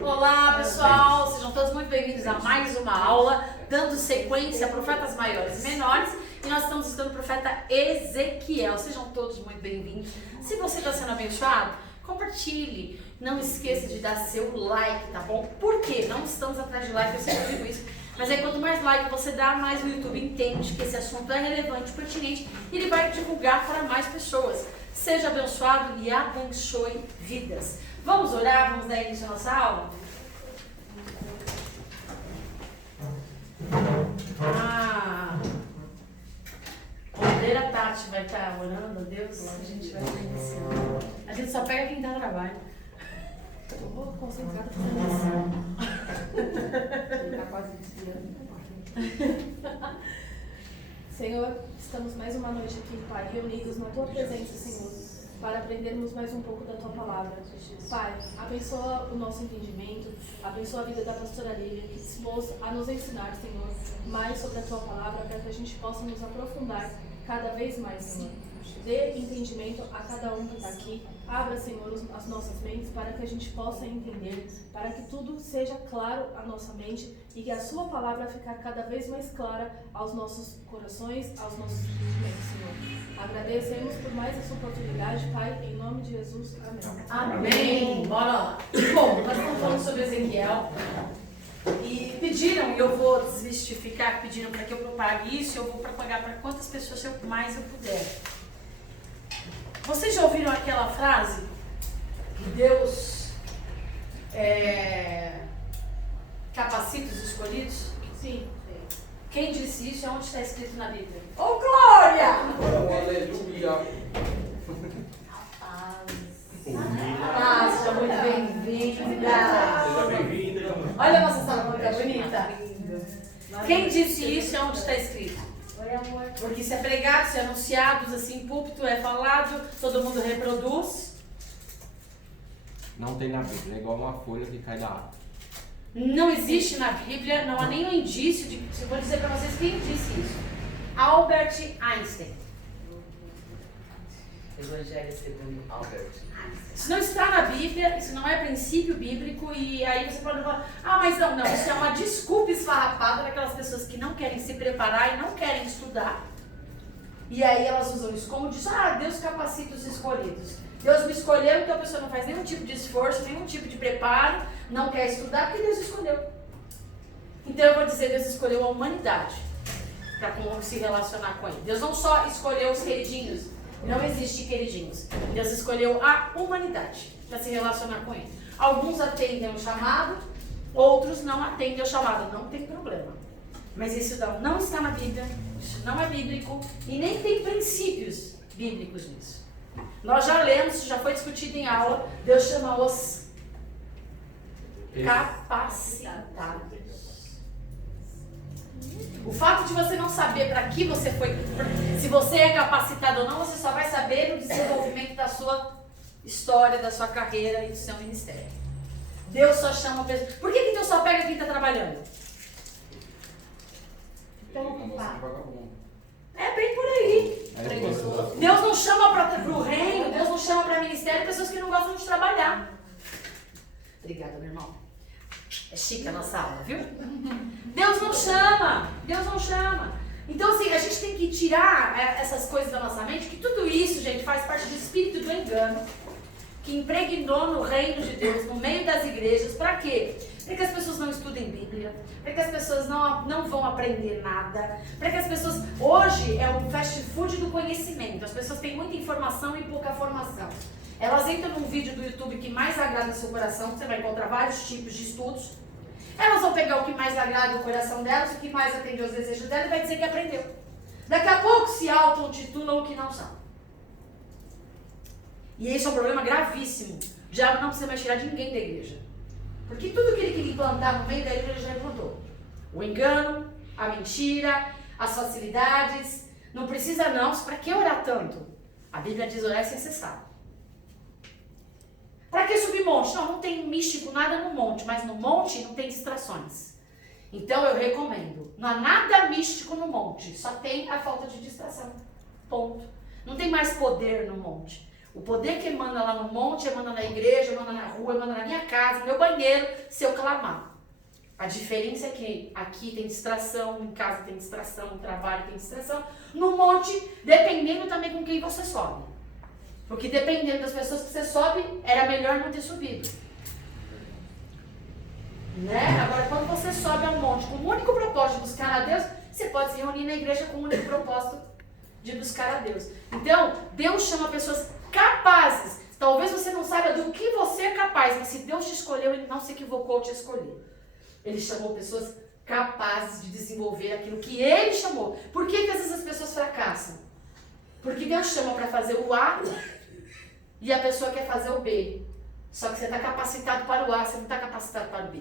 Olá pessoal, sejam todos muito bem-vindos a mais uma aula, dando sequência a profetas maiores e menores, e nós estamos estudando o profeta Ezequiel. Sejam todos muito bem-vindos. Se você está sendo abençoado, compartilhe, não esqueça de dar seu like, tá bom? Por quê? Não estamos atrás de like, eu sempre digo isso, mas aí quanto mais like você dá, mais o YouTube entende que esse assunto é relevante, pertinente, e ele vai divulgar para mais pessoas. Seja abençoado e abençoe vidas. Vamos orar, vamos dar início à nossa aula? A Tati vai estar orando a Deus, a gente vai estar iniciando. A gente só pega quem está no trabalho. Estou concentrada fazendo isso. Ele está quase desviando. Senhor, estamos mais uma noite aqui, Pai, reunidos na Tua presença, Senhor, para aprendermos mais um pouco da Tua palavra. Pai, abençoa o nosso entendimento, abençoa a vida da pastora Lívia, que dispôs a nos ensinar, Senhor, mais sobre a Tua palavra, para que a gente possa nos aprofundar cada vez mais, Senhor. Dê entendimento a cada um que está aqui. Abra, Senhor, as nossas mentes para que a gente possa entender, para que tudo seja claro à nossa mente e que a Sua palavra fique cada vez mais clara aos nossos corações, aos nossos entendimentos, Senhor. Agradecemos por mais essa oportunidade, Pai, em nome de Jesus. Amém. Amém. Bora lá. Bom, nós estamos falando sobre Ezequiel e pediram, e eu vou desmistificar, pediram para que eu propague isso, eu vou propagar para quantas pessoas mais eu puder. Vocês já ouviram aquela frase que Deus capacita os escolhidos? Sim. Quem disse isso e onde está escrito na Bíblia? Oh, glória! Aleluia! Ah, seja muito bem-vinda! Seja bem-vinda! Olha a nossa sala como está bonita! Quem disse isso e onde está escrito? Porque isso é pregado, isso é anunciado, assim, púlpito, é falado, todo mundo reproduz. Não tem na Bíblia, é igual uma folha que cai da árvore. Não existe na Bíblia, não há nenhum indício de... Eu vou dizer para vocês quem disse isso. Albert Einstein. Evangelho segundo Albert. Isso não está na Bíblia, isso não é princípio bíblico, e aí você pode falar, mas não, isso é uma desculpa esfarrapada daquelas pessoas que não querem se preparar e não querem estudar. E aí elas usam isso como diz, Deus capacita os escolhidos. Deus me escolheu, então a pessoa não faz nenhum tipo de esforço, nenhum tipo de preparo, não quer estudar, porque Deus escolheu. Então eu vou dizer, Deus escolheu a humanidade para como se relacionar com Ele. Deus não só escolheu os queridinhos, não existe queridinhos. Deus escolheu a humanidade para se relacionar com Ele. Alguns atendem ao chamado, outros não atendem ao chamado. Não tem problema. Mas isso não está na Bíblia, isso não é bíblico e nem tem princípios bíblicos nisso. Nós já lemos, já foi discutido em aula, Deus chama os capacitados. O fato de você não saber para que você foi, se você é capacitado ou não, você só vai saber no desenvolvimento da sua história, da sua carreira e do seu ministério. Deus só chama pessoas. Por que Deus só pega quem está trabalhando? É bem por aí. Deus não chama para o reino, Deus não chama para ministério pessoas que não gostam de trabalhar. Obrigada, meu irmão. É chique a nossa aula, viu? Deus não chama. Então, assim, a gente tem que tirar essas coisas da nossa mente, que tudo isso, gente, faz parte do espírito do engano, que impregnou no reino de Deus, no meio das igrejas. Para quê? Para que as pessoas não estudem Bíblia, para que as pessoas não vão aprender nada, para que as pessoas... Hoje é um fast food do conhecimento, as pessoas têm muita informação e pouca formação. Elas entram num vídeo do YouTube que mais agrada o seu coração, você vai encontrar vários tipos de estudos. Elas vão pegar o que mais agrada o coração delas, o que mais atende aos desejos delas e vai dizer que aprendeu. Daqui a pouco se auto-intitulam o que não são. E esse é um problema gravíssimo. O diabo não precisa mais tirar de ninguém da igreja. Porque tudo que ele queria implantar no meio da igreja já implantou. O engano, a mentira, as facilidades. Não precisa não, para que orar tanto? A Bíblia diz orar sem cessar. Para que subir monte? Não tem místico nada no monte, mas no monte não tem distrações. Então eu recomendo, não há nada místico no monte, só tem a falta de distração. Ponto. Não tem mais poder no monte. O poder que emana lá no monte, emana na igreja, emana na rua, emana na minha casa, no meu banheiro, se eu clamar. A diferença é que aqui tem distração, em casa tem distração, no trabalho tem distração. No monte, dependendo também com quem você sobe. Porque dependendo das pessoas que você sobe, era melhor não ter subido. Né? Agora, quando você sobe ao monte com o único propósito de buscar a Deus, você pode se reunir na igreja com o único propósito de buscar a Deus. Então, Deus chama pessoas capazes. Talvez você não saiba do que você é capaz, mas se Deus te escolheu, Ele não se equivocou ao te escolher. Ele chamou pessoas capazes de desenvolver aquilo que Ele chamou. Por que às vezes as pessoas fracassam? Porque Deus chama para fazer o A e a pessoa quer fazer o B. Só que você está capacitado para o A, você não está capacitado para o B.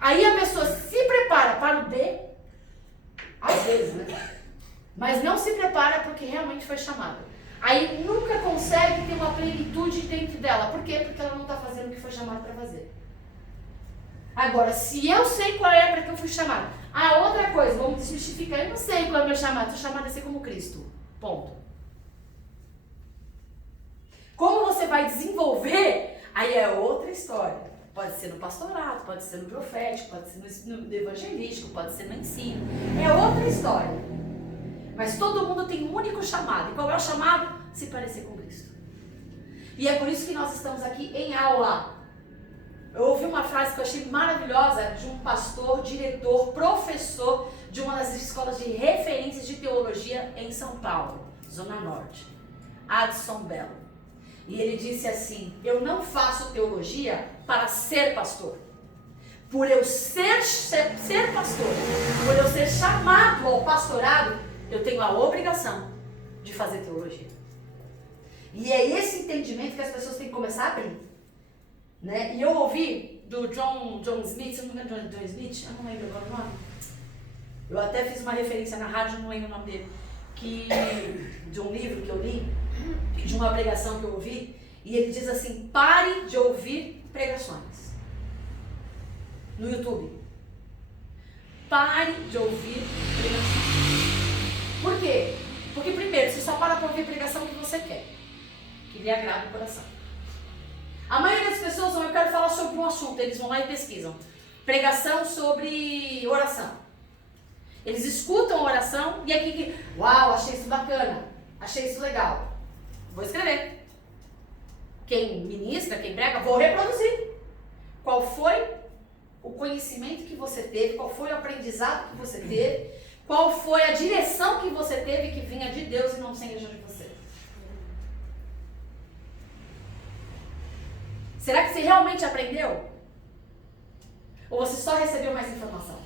Aí a pessoa se prepara para o B, às vezes, né? Mas não se prepara porque realmente foi chamada. Aí nunca consegue ter uma plenitude dentro dela. Por quê? Porque ela não está fazendo o que foi chamada para fazer. Agora, se eu sei qual é para que eu fui chamada. Ah, outra coisa, vamos desmistificar. Eu não sei qual é o meu chamado. Estou chamada a ser como Cristo. Ponto. Como você vai desenvolver, aí é outra história. Pode ser no pastorado, pode ser no profético, pode ser no evangelístico, pode ser no ensino. É outra história. Mas todo mundo tem um único chamado. E qual é o chamado? Se parecer com Cristo. E é por isso que nós estamos aqui em aula. Eu ouvi uma frase que eu achei maravilhosa de um pastor, diretor, professor de uma das escolas de referências de teologia em São Paulo, Zona Norte, Adson Bello. E ele disse assim: eu não faço teologia para ser pastor. Por eu ser pastor, por eu ser chamado ao pastorado, eu tenho a obrigação de fazer teologia. E é esse entendimento que as pessoas têm que começar a abrir. Né? E eu ouvi do John Smith, se não me engano, John Smith, eu não lembro agora o nome. Eu até fiz uma referência na rádio, não lembro o nome dele, de um livro que eu li, de uma pregação que eu ouvi, e ele diz assim: pare de ouvir pregações no YouTube. Pare de ouvir pregações. Por quê? Porque primeiro, você só para ouvir pregação que você quer, que lhe agrada o coração. A maioria das pessoas, eu quero falar sobre um assunto, eles vão lá e pesquisam. Pregação sobre oração. Eles escutam a oração e aqui, uau, achei isso bacana, achei isso legal. Vou escrever. Quem ministra, quem prega, vou reproduzir. Qual foi o conhecimento que você teve, qual foi o aprendizado que você teve, qual foi a direção que você teve que vinha de Deus e não seja de você. Será que você realmente aprendeu? Ou você só recebeu mais informação?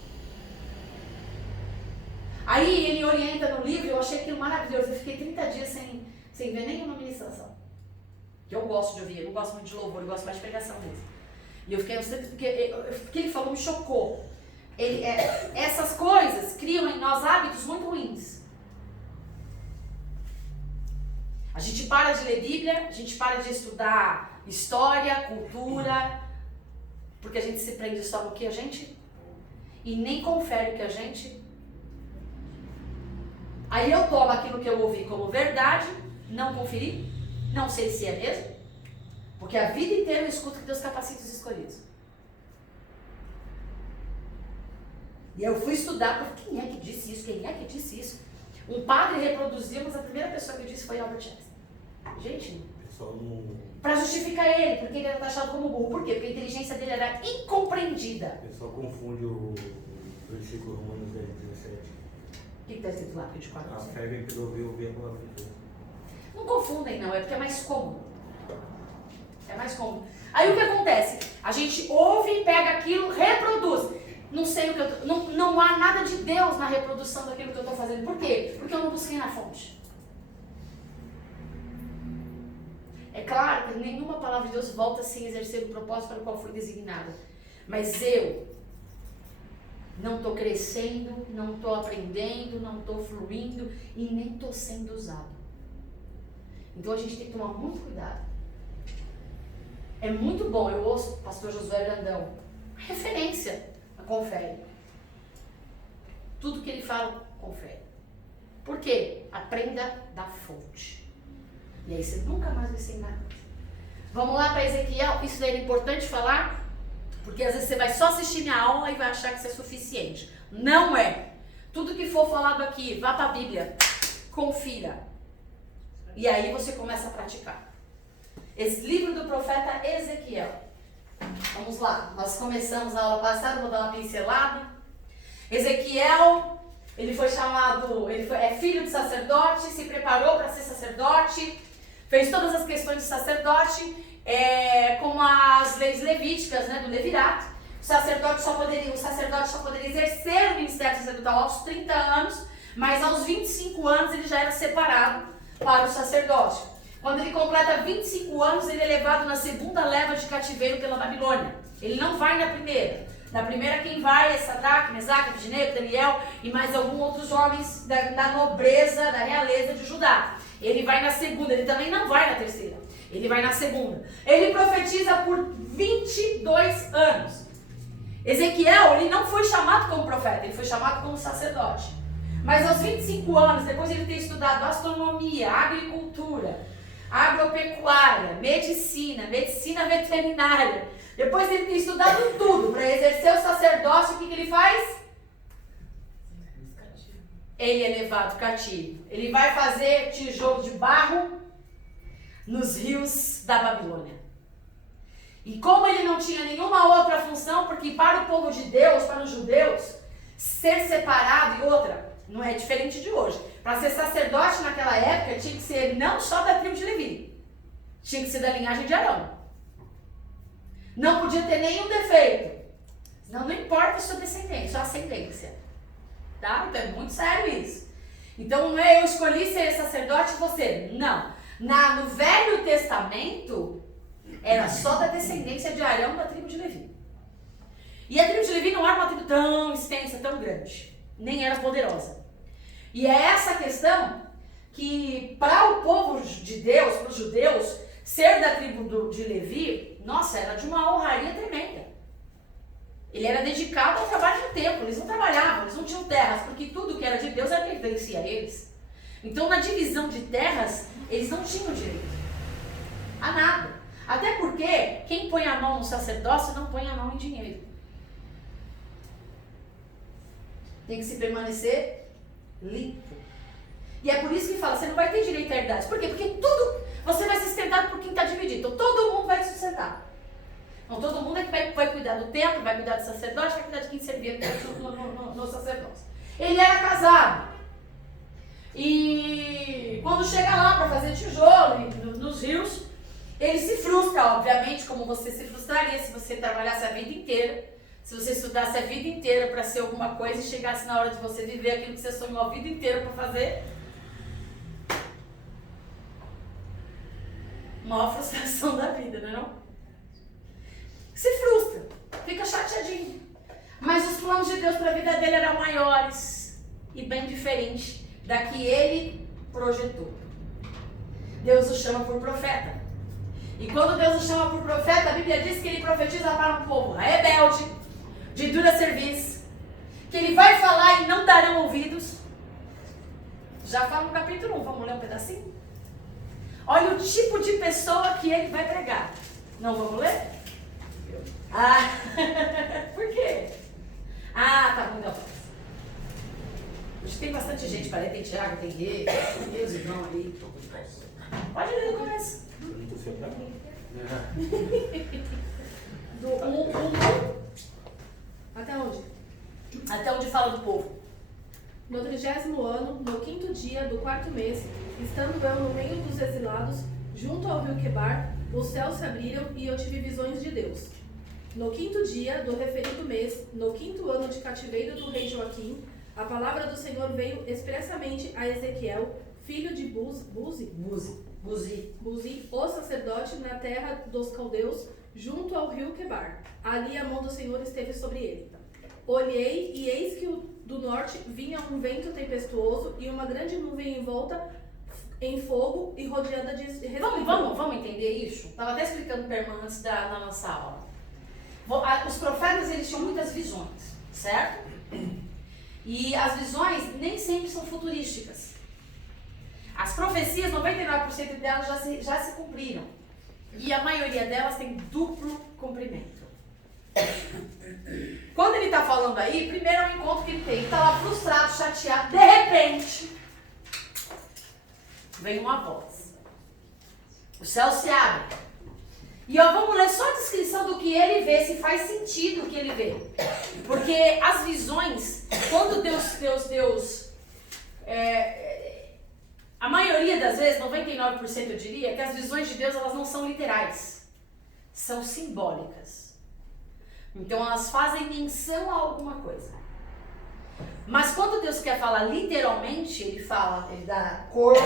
Aí ele orienta no livro, eu achei aquilo maravilhoso. Eu fiquei 30 dias sem ver nenhuma ministração. Que eu gosto de ouvir, eu não gosto muito de louvor, eu gosto mais de pregação mesmo. E eu fiquei, porque o que ele falou me chocou. Essas coisas criam em nós hábitos muito ruins. A gente para de ler Bíblia, a gente para de estudar história, cultura, porque a gente se prende só no que a gente e nem confere o que a gente. Aí eu tomo aquilo que eu ouvi como verdade, não conferi, não sei se é mesmo, porque a vida inteira eu escuto que Deus capacita os escolhidos. E eu fui estudar, porque quem é que disse isso? Quem é que disse isso? Um padre reproduziu, mas a primeira pessoa que disse foi Albert Einstein. Gente, para justificar ele, porque ele era taxado como burro. Por quê? Porque a inteligência dele era incompreendida. O pessoal confunde o versículo Romanos 17. O que está escrito lá, 24? A fé vem pelo ouvir, ouvir a palavra de Deus. Não confundem não, é porque é mais cômodo. É mais cômodo. Aí o que acontece? A gente ouve, pega aquilo, reproduz. Não sei o que eu tô, não há nada de Deus na reprodução daquilo que eu estou fazendo. Por quê? Porque eu não busquei na fonte. É claro que nenhuma palavra de Deus volta sem exercer o propósito para o qual foi designada. Mas eu não estou crescendo, não estou aprendendo, não estou fluindo e nem estou sendo usado. Então a gente tem que tomar muito cuidado. É muito bom, eu ouço o pastor Josué Grandão, referência, confere. Tudo que ele fala, confere. Por quê? Aprenda da fonte. E aí você nunca mais vai ser enganado. Vamos lá para Ezequiel. Isso daí é importante falar, porque às vezes você vai só assistir minha aula e vai achar que isso é suficiente. Não é. Tudo que for falado aqui, vá para a Bíblia, confira. E aí você começa a praticar. Esse livro do profeta Ezequiel. Vamos lá. Nós começamos a aula passada, vou dar uma pincelada. Ezequiel, ele foi chamado, é filho de sacerdote, se preparou para ser sacerdote, fez todas as questões de sacerdote, como as leis levíticas, né, do levirato. O sacerdote só poderia exercer o ministério sacerdotal aos 30 anos, mas aos 25 anos ele já era separado para o sacerdócio. Quando ele completa 25 anos, ele é levado na segunda leva de cativeiro pela Babilônia. Ele não vai na primeira. Na primeira quem vai é Sadraque, Mesaque, Abednego, Daniel e mais alguns outros homens da nobreza, da realeza de Judá. Ele vai na segunda, ele também não vai na terceira. Ele vai na segunda. Ele profetiza por 22 anos. Ezequiel, ele não foi chamado como profeta, ele foi chamado como sacerdote. Mas aos 25 anos, depois de ele ter estudado astronomia, agricultura, agropecuária, medicina veterinária, depois de ele ter estudado tudo para exercer o sacerdócio, o que ele faz? Ele é levado cativo. Ele vai fazer tijolo de barro nos rios da Babilônia. E como ele não tinha nenhuma outra função, porque para o povo de Deus, para os judeus, ser separado e outra, não é diferente de hoje. Para ser sacerdote naquela época, tinha que ser não só da tribo de Levi, tinha que ser da linhagem de Arão. Não podia ter nenhum defeito. Não importa a sua descendência, sua ascendência. Tá? Então é muito sério isso. Então não é eu escolhi ser sacerdote e você. Não. No Velho Testamento, era só da descendência de Arão da tribo de Levi. E a tribo de Levi não era uma tribo tão extensa, tão grande. Nem era poderosa. E é essa questão que, para o povo de Deus, para os judeus, ser da tribo de Levi, nossa, era de uma honraria tremenda. Ele era dedicado ao trabalho do templo. Eles não trabalhavam, eles não tinham terras, porque tudo que era de Deus pertencia a eles. Então, na divisão de terras, eles não tinham direito a nada. Até porque quem põe a mão no sacerdócio não põe a mão em dinheiro. Tem que se permanecer limpo. E é por isso que fala, você não vai ter direito à herdade. Por quê? Porque tudo, você vai ser sustentado por quem está dividido. Então todo mundo vai te sustentar. Então todo mundo é que vai cuidar do templo, vai cuidar do sacerdote, vai cuidar de quem servia no sacerdócio. Ele era casado. E quando chega lá para fazer tijolo nos rios, ele se frustra, obviamente, como você se frustraria se você trabalhasse a vida inteira. Se você estudasse a vida inteira para ser alguma coisa e chegasse na hora de você viver aquilo que você sonhou a vida inteira para fazer. Maior frustração da vida, não é não? Se frustra, fica chateadinho. Mas os planos de Deus para a vida dele eram maiores e bem diferentes da que ele projetou. Deus o chama por profeta. E quando Deus o chama por profeta, a Bíblia diz que ele profetiza para um povo rebelde, de dura serviço, que ele vai falar e não darão ouvidos. Já fala no capítulo 1, vamos ler um pedacinho? Olha o tipo de pessoa que ele vai pregar. Não vamos ler? Ah, por quê? Ah, tá bom, então. Hoje tem bastante gente para ler, tem Tiago, tem Rei, tem os irmãos ali. Pode ler no começo. Do 1 até onde? Até onde fala do povo. No 30º ano, no 5º dia do 4º mês, estando eu no meio dos exilados, junto ao rio Quebar, os céus se abriram e eu tive visões de Deus. No 5º dia do referido mês, no 5º ano de cativeiro do rei Joaquim, a palavra do Senhor veio expressamente a Ezequiel, filho de Buzi, o sacerdote, na terra dos caldeus, junto ao rio Quebar. Ali a mão do Senhor esteve sobre ele. Olhei, e eis que do norte vinha um vento tempestuoso e uma grande nuvem em volta em fogo e rodeada de resfriado. Vamos entender isso? Estava até explicando para a irmã antes da nossa aula. Os profetas, eles tinham muitas visões, certo? E as visões nem sempre são futurísticas. As profecias, 99% delas já se cumpriram. E a maioria delas tem duplo cumprimento. Quando ele está falando aí, primeiro é um encontro que ele tem. Ele está lá frustrado, chateado, de repente, vem uma voz. O céu se abre. E ó, vamos ler só a descrição do que ele vê, se faz sentido o que ele vê. Porque as visões, quando Deus a maioria das vezes, 99% eu diria, que as visões de Deus elas não são literais, são simbólicas. Então elas fazem menção a alguma coisa. Mas quando Deus quer falar literalmente, ele dá cor,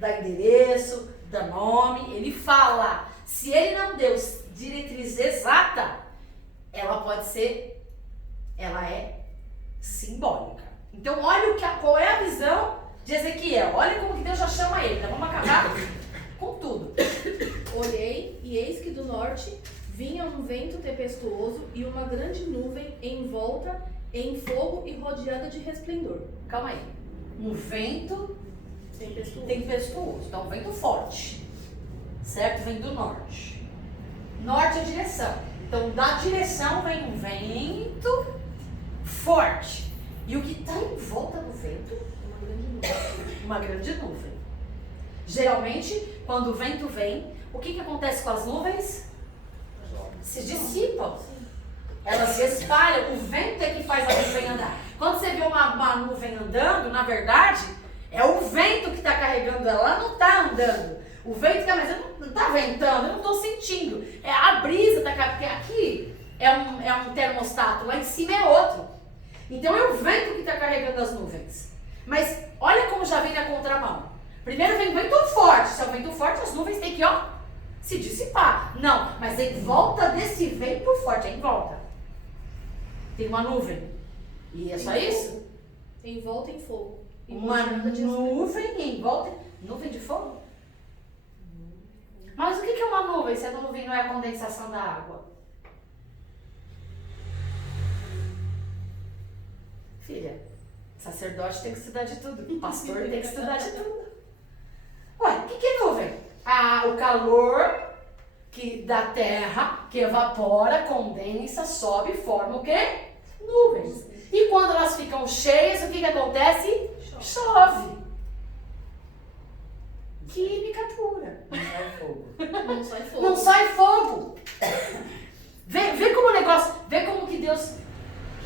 dá endereço, dá nome, ele fala. Se ele não deu diretriz exata, ela é simbólica. Então olha qual é a visão de Ezequiel. Olha como que Deus já chama ele. Então vamos acabar com tudo. Olhei e eis que do norte vinha um vento tempestuoso e uma grande nuvem envolta em fogo e rodeada de resplendor. Calma aí. Um vento tempestuoso. Então um vento forte. Certo? Vem do norte. Norte é a direção. Então da direção vem um vento forte. E o que está em volta do vento? Uma grande nuvem. Geralmente, quando o vento vem, o que acontece com as nuvens? Se dissipam. Elas se espalham. O vento é que faz a nuvem andar. Quando você vê uma nuvem andando, na verdade, é o vento que está carregando ela. Ela não está andando. O vento está, mas não está ventando, eu não estou sentindo. É a brisa está carregando. Porque aqui é um termostato, lá em cima é outro. Então é o vento que está carregando as nuvens. Mas olha como já vem na contramão. Primeiro vem vento forte. Se é um vento forte, as nuvens têm que se dissipar. Não, mas em volta desse vento forte, em volta, tem uma nuvem. E é só isso? Em volta em fogo. Uma nuvem em volta. Nuvem de fogo? Mas o que é uma nuvem se a nuvem não é a condensação da água? Filha, sacerdote tem que estudar de tudo. Pastor tem que estudar de tudo. Ué, o que é nuvem? O calor da terra que evapora, condensa, sobe e forma o quê? Nuvens. E quando elas ficam cheias, o que acontece? Chove. Química pura. Não sai fogo. Não sai fogo. Não sai fogo. Vê como o negócio, vê como que Deus...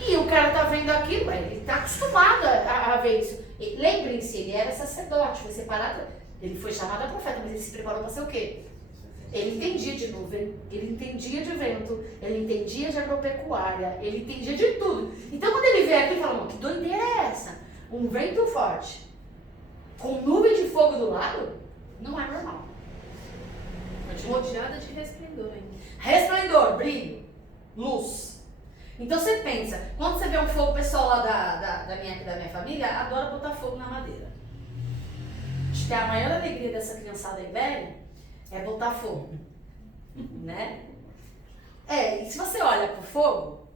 E o cara tá vendo aquilo, ele tá acostumado a ver isso. Lembrem-se, ele era sacerdote, foi separado, ele foi chamado a profeta, mas ele se preparou para ser o quê? Ele entendia de nuvem, ele entendia de vento, ele entendia de agropecuária, ele entendia de tudo. Então quando ele vê aqui, ele fala, que doideira é essa? Um vento forte, com nuvem de fogo do lado, não é normal. Rodeada de resplendor ainda. Resplendor, brilho, luz. Então você pensa, quando você vê um fogo, o pessoal lá da minha família adora botar fogo na madeira. Acho que a maior alegria dessa criançada aí velha é botar fogo, né? E se você olha pro fogo,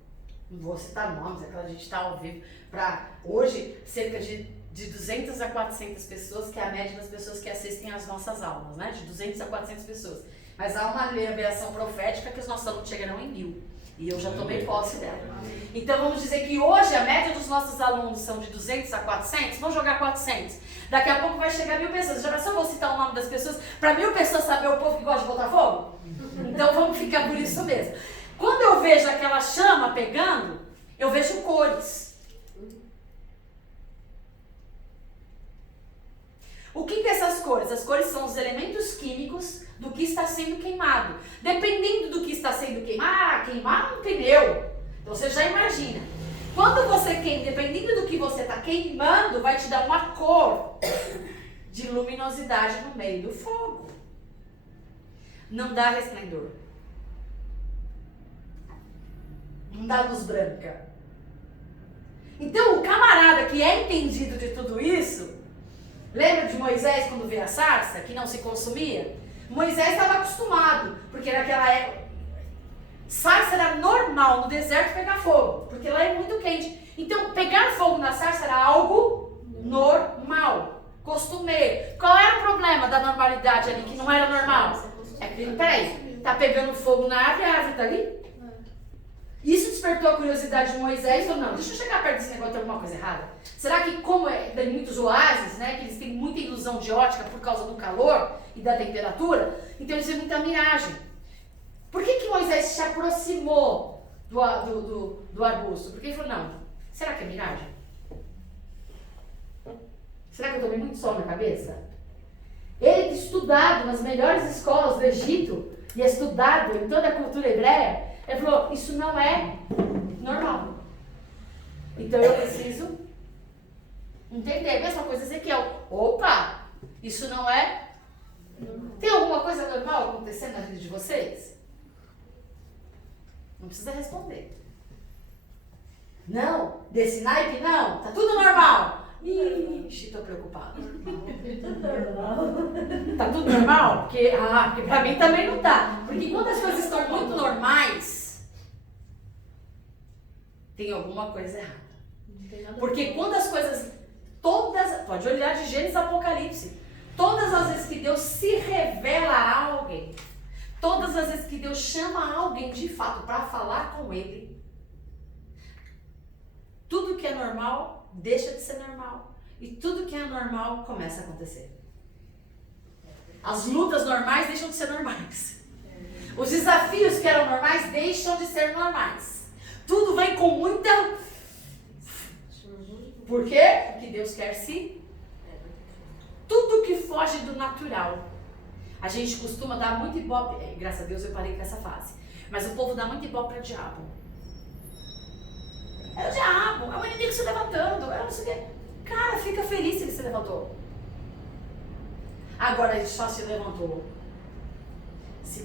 não vou citar nomes, é que a gente está ao vivo, para hoje cerca de 200 a 400 pessoas, que é a média das pessoas que assistem às nossas aulas, né? De 200 a 400 pessoas. Mas há uma liberação profética que os nossos alunos chegarão em 1000. E eu já tomei posse dela. Então vamos dizer que hoje a média dos nossos alunos são de 200 a 400, vamos jogar 400. Daqui a pouco vai chegar 1000 pessoas. Já pensou, eu vou citar o nome das pessoas, para 1000 pessoas saber o povo que gosta de botar fogo? Então vamos ficar por isso mesmo. Quando eu vejo aquela chama pegando, eu vejo cores. O que é essas cores? As cores são os elementos químicos do que está sendo queimado. Dependendo do que está sendo queimado, queimar um pneu. Então você já imagina. Quando você queima, dependendo do que você está queimando, vai te dar uma cor de luminosidade no meio do fogo. Não dá resplendor. Não dá luz branca. Então o camarada que é entendido de tudo isso, lembra de Moisés quando vê a sarça, que não se consumia? Moisés estava acostumado, porque naquela época, sarça era normal no deserto pegar fogo, porque lá é muito quente. Então, pegar fogo na sarça era algo normal. Costumeiro. Qual era o problema da normalidade ali, que não era normal? É que, peraí, tá pegando fogo na árvore, a árvore tá ali? Isso despertou a curiosidade de Moisés, ou não? Deixa eu chegar perto desse negócio, tem alguma coisa errada? Será que, como tem muitos oásis, né, que eles têm muita ilusão de ótica por causa do calor e da temperatura, então eles têm muita miragem. Por que Moisés se aproximou do arbusto? Porque ele falou, não, será que é miragem? Será que eu tomei muito sol na cabeça? Ele que estudado nas melhores escolas do Egito, e estudado em toda a cultura hebreia, ele falou, isso não é normal. Então eu preciso entender. Mesma coisa Ezequiel. Opa, isso não é... Tem alguma coisa normal acontecendo na vida de vocês? Não precisa responder. Não, desse naipe não, tá tudo normal. Ixi, tô preocupada. Tá tudo normal? Porque pra mim também não tá. Porque quando as coisas estão muito normais, tem alguma coisa errada. Porque quando as coisas, pode olhar de Gênesis a Apocalipse, todas as vezes que Deus se revela a alguém, todas as vezes que Deus chama alguém de fato para falar com ele, tudo que é normal deixa de ser normal. E tudo que é anormal começa a acontecer. As lutas normais deixam de ser normais. Os desafios que eram normais deixam de ser normais. Tudo vem com muita... Por quê? Porque Deus quer tudo que foge do natural. A gente costuma dar muito ibope. Graças a Deus eu parei com essa fase. Mas o povo dá muito ibope para o diabo. É o diabo, é o inimigo se levantando, é não sei o quê. Cara, fica feliz se ele se levantou. Agora ele só se levantou se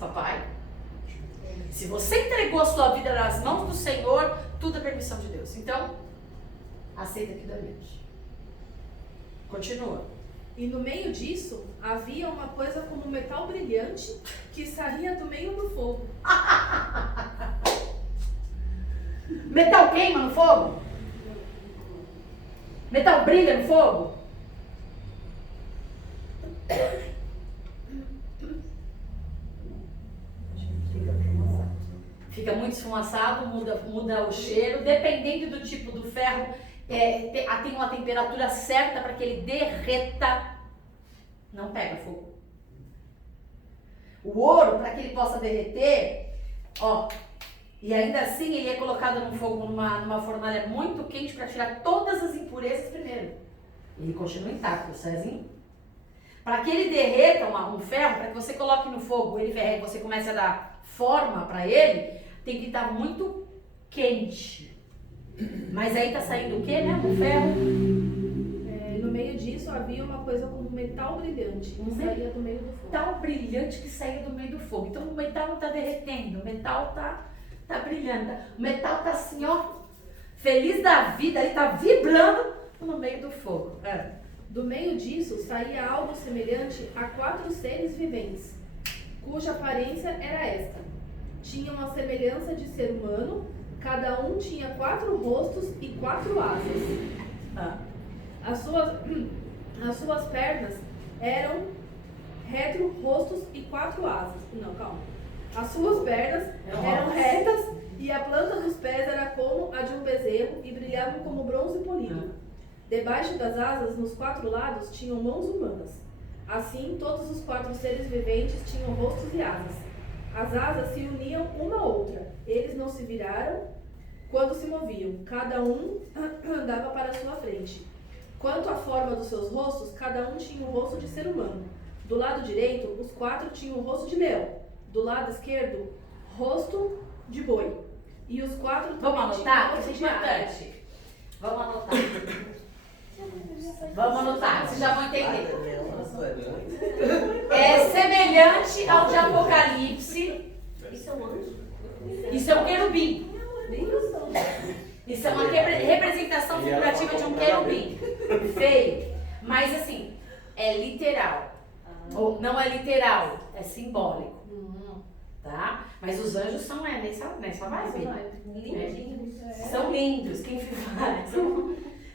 você entregou a sua vida nas mãos do Senhor, tudo é permissão de Deus. Então, aceita aqui da mente. Continua. E no meio disso, havia uma coisa como um metal brilhante que saía do meio do fogo. Metal queima no fogo? Metal brilha no fogo? Fica muito esfumaçado, muda o cheiro. Dependendo do tipo do ferro, tem uma temperatura certa para que ele derreta. Não pega fogo. O ouro, para que ele possa derreter, e ainda assim ele é colocado no fogo numa fornalha muito quente para tirar todas as impurezas primeiro. Ele continua intacto, Cezinho. Para que ele derreta um ferro, para que você coloque no fogo, ele ferre, você comece a dar forma para ele, tem que estar muito quente. Mas aí tá saindo o que, né? O ferro. No meio disso havia uma coisa como metal brilhante que saía do meio do fogo. Metal brilhante que saía do meio do fogo. Então o metal não está derretendo, o metal tá brilhando. O metal tá assim, feliz da vida, ele tá vibrando no meio do fogo. Do meio disso saía algo semelhante a 4 seres viventes, cuja aparência era esta. Tinham a semelhança de ser humano, cada um tinha 4 rostos e 4 asas. As suas pernas eram rostos e 4 asas. Não, calma. As suas pernas eram retas e a planta dos pés era como a de um bezerro e brilhavam como bronze polido. Debaixo das asas, nos 4 lados, tinham mãos humanas. Assim, todos os 4 seres viventes tinham rostos e asas. As asas se uniam uma à outra. Eles não se viraram quando se moviam. Cada um andava para a sua frente. Quanto à forma dos seus rostos, cada um tinha o rosto de ser humano. Do lado direito, os 4 tinham o rosto de leão. Do lado esquerdo, rosto de boi. E os 4 também Vamos anotar? tinham Isso é importante. Vamos anotar. Vamos anotar, vocês já vão entender. É semelhante ao de Apocalipse. Isso é um anjo? Isso é um querubim. Isso é uma representação figurativa de um querubim. Feio. Mas assim, é literal. Ou não é literal, é simbólico. Tá? Mas os anjos são nessa vibe. Lindinhos. São lindos. Quem faz?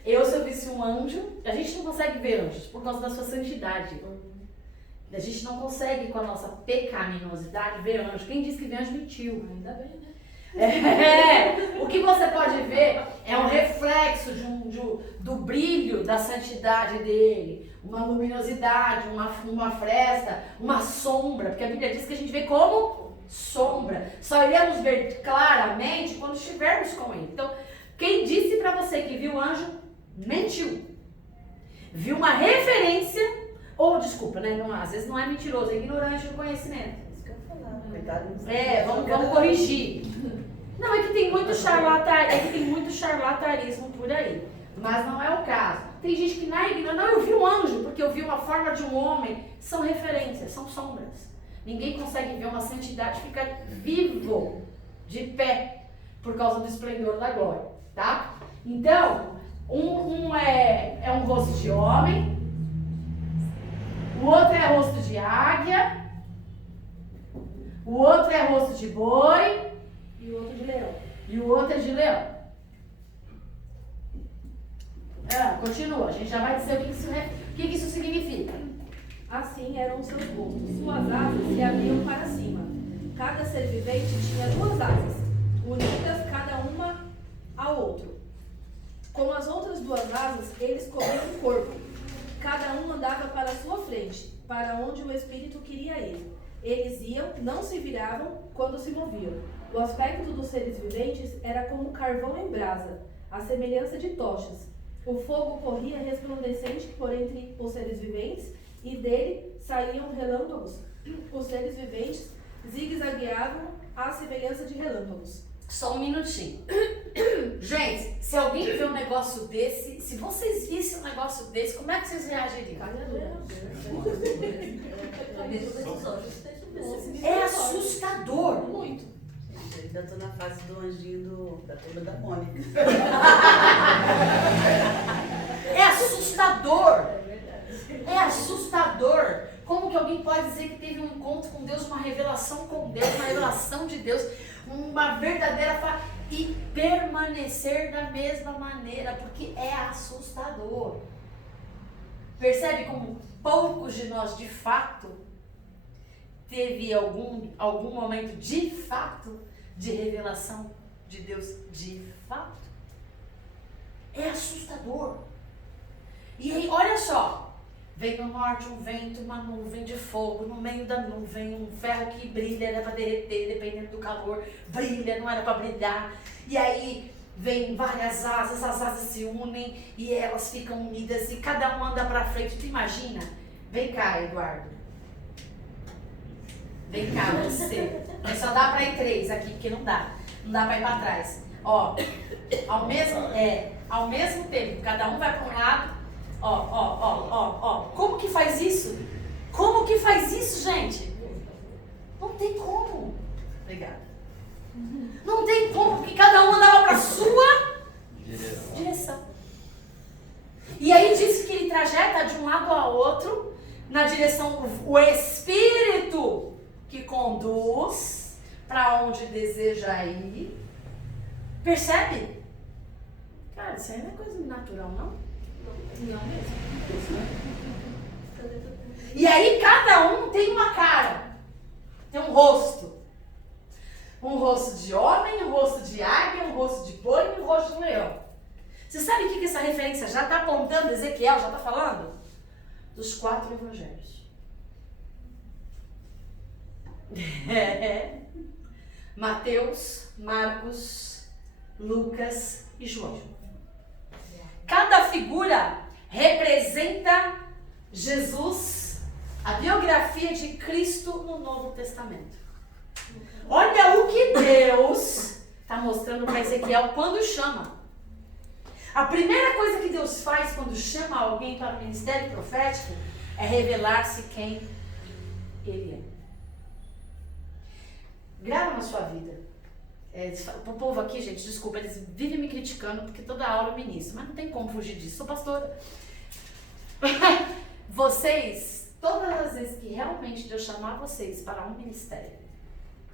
Se eu visse um anjo, a gente não consegue ver anjos por causa da sua santidade. A gente não consegue, com a nossa pecaminosidade, ver anjo. Quem disse que vê anjo mentiu. Ainda bem, né? O que você pode ver é um reflexo do brilho da santidade dele, uma luminosidade, uma fresta, uma sombra, porque a Bíblia diz que a gente vê como sombra. Só iremos ver claramente quando estivermos com ele. Então, quem disse para você que viu anjo, mentiu. Viu uma referência, ou desculpa, né? Não, às vezes não é mentiroso, é ignorante do conhecimento. Isso que eu ia falar. Cuidado. Vamos corrigir. Não, é que tem muito charlatanismo por aí. Mas não é o caso. Tem gente que na ignorância, não, eu vi um anjo, porque eu vi uma forma de um homem. São referências, são sombras. Ninguém consegue ver uma santidade ficar vivo, de pé, por causa do esplendor da glória, tá? Então, um é um rosto de homem, o outro é rosto de águia, o outro é rosto de boi, E o outro de leão. e o outro é de leão. Continua, a gente já vai dizer o que isso significa. Assim eram os seus rostos. Suas asas se abriam para cima. Cada ser vivente tinha 2 asas, unidas cada uma ao outro. Com as outras 2 asas, eles cobriam o corpo. Cada um andava para a sua frente, para onde o Espírito queria ir. Eles iam, não se viravam quando se moviam. O aspecto dos seres viventes era como carvão em brasa, a semelhança de tochas. O fogo corria resplandecente por entre os seres viventes, e dele saíam relâmpagos. Os seres viventes zigue-zagueavam à semelhança de relâmpagos. Só um minutinho. Gente, se alguém vê um negócio desse, se vocês vissem um negócio desse, como é que vocês reagiriam? É assustador. Muito. Ainda estou na fase do anjinho da turma da Mônica. É assustador. É assustador. Como que alguém pode dizer que teve um encontro com Deus, uma revelação com Deus, uma revelação de Deus, uma verdadeira e permanecer da mesma maneira, porque é assustador. Percebe como poucos de nós, de fato, teve algum momento, de fato, de revelação de Deus, de fato? É assustador. E aí, olha só. Vem do norte um vento, uma nuvem de fogo, no meio da nuvem um ferro que brilha, era para derreter, dependendo do calor, brilha, não era para brilhar. E aí vem várias asas, as asas se unem e elas ficam unidas e cada um anda para frente. Tu imagina? Vem cá, Eduardo. Vem cá, você. Mas só dá para ir 3 aqui, porque não dá para ir para trás. Ó, ao mesmo tempo, cada um vai para um lado. Ó. Como que faz isso? Como que faz isso, gente? Não tem como. Obrigada. Não tem como, porque cada um andava para a sua direção. E aí diz que ele trajeta de um lado ao outro, na direção, o Espírito que conduz para onde deseja ir. Percebe? Cara, isso aí não é coisa natural, não? Não mesmo. E aí cada um tem uma cara, tem um rosto. Um rosto de homem, um rosto de águia, um rosto de boi e um rosto de leão. Você sabe o que essa referência já está apontando? Ezequiel já está falando? Dos 4 evangelhos. Mateus, Marcos, Lucas e João. Cada figura representa Jesus, a biografia de Cristo no Novo Testamento. Olha o que Deus está mostrando para Ezequiel quando chama. A primeira coisa que Deus faz quando chama alguém para o ministério profético é revelar-se quem Ele é. Grava na sua vida. O povo aqui, gente, desculpa, eles vivem me criticando porque toda aula eu ministro, mas não tem como fugir disso, sou pastora. Vocês, todas as vezes que realmente Deus chamar vocês para um ministério,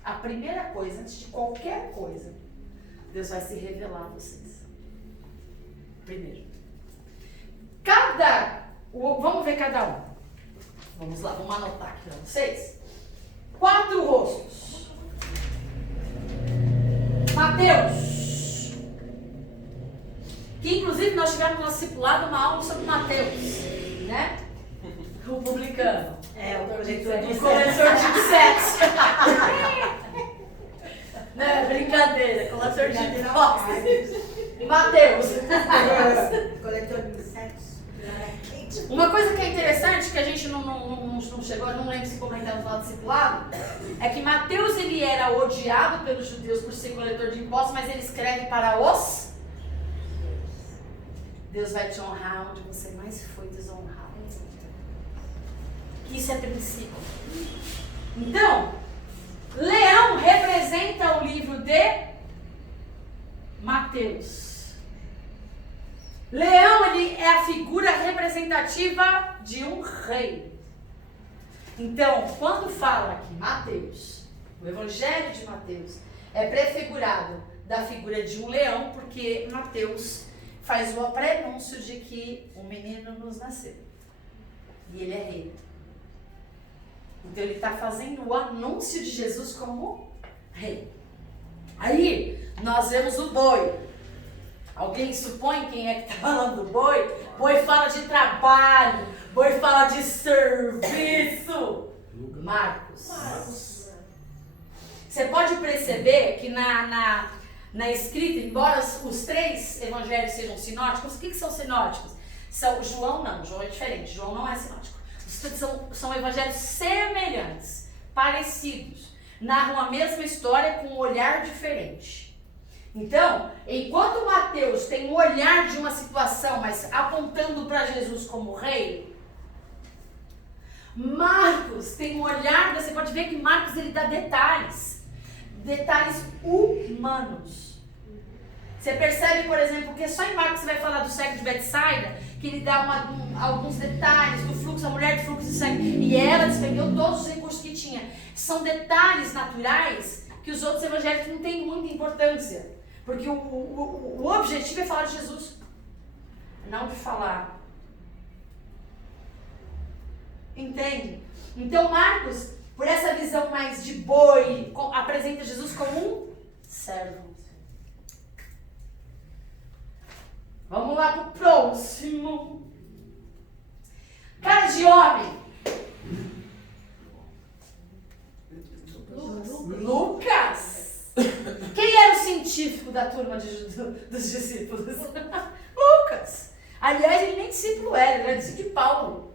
a primeira coisa, antes de qualquer coisa, Deus vai se revelar a vocês. Primeiro. Vamos ver cada um. Vamos lá, vamos anotar aqui para vocês. 4 rostos. Mateus. Que inclusive nós tivemos no discipulado uma aula sobre Mateus, né? O publicano. É, o coletor de O coletor de sets. Não, brincadeira, coletor de impostos. Mateus. coletor de sexo. Uma coisa que é interessante, que a gente não chegou, não lembro se comentamos lá do discipulado, é que Mateus ele era odiado pelos judeus por ser coletor de impostos, mas ele escreve para os... Deus vai te honrar onde você mais foi desonrado. Isso é princípio. Então, leão representa o livro de Mateus. Leão ele é a figura representativa de um rei. Então, quando fala que Mateus, o Evangelho de Mateus, é prefigurado da figura de um leão, porque Mateus faz o prenúncio de que um menino nos nasceu. E ele é rei. Então ele está fazendo o anúncio de Jesus como rei. Aí nós vemos o boi. Alguém supõe quem é que está falando do boi? Boi fala de trabalho, boi fala de serviço. Marcos. Você pode perceber que na escrita, embora os 3 evangelhos sejam sinóticos, o que são sinóticos? João não, João é diferente, João não é sinótico. São evangelhos semelhantes, parecidos, narram a mesma história com um olhar diferente. Então, enquanto Mateus tem um olhar de uma situação, mas apontando para Jesus como rei, Marcos tem um olhar, você pode ver que Marcos ele dá detalhes humanos. Você percebe, por exemplo, que só em Marcos você vai falar do cego de Betsaida, que ele dá alguns detalhes do fluxo, a mulher de fluxo de sangue, e ela despendeu todos os recursos que tinha. São detalhes naturais que os outros evangélicos não têm muita importância, porque o objetivo é falar de Jesus, não de falar. Entende? Então Marcos, por essa visão mais de boi, apresenta Jesus como um servo. Vamos lá pro próximo. Cara de homem. Lucas. Quem era o científico da turma dos discípulos? Lucas. Aliás, ele nem discípulo era, ele era discípulo de Paulo.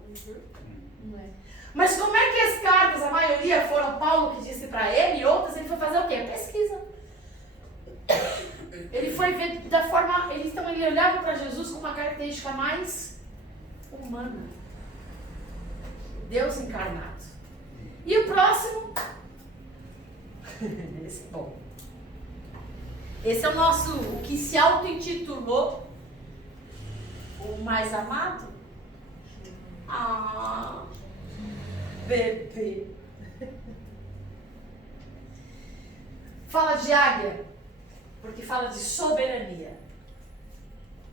Mas como é que as cartas, a maioria foram Paulo que disse para ele, e outras ele foi fazer o quê? Pesquisa. Ele foi ver da forma, ele olhava para Jesus com uma característica mais humana. Deus encarnado. E o próximo? Esse é bom. Esse é o nosso, o que se auto-intitulou o mais amado. Ah, bebê. Fala de águia, porque fala de soberania,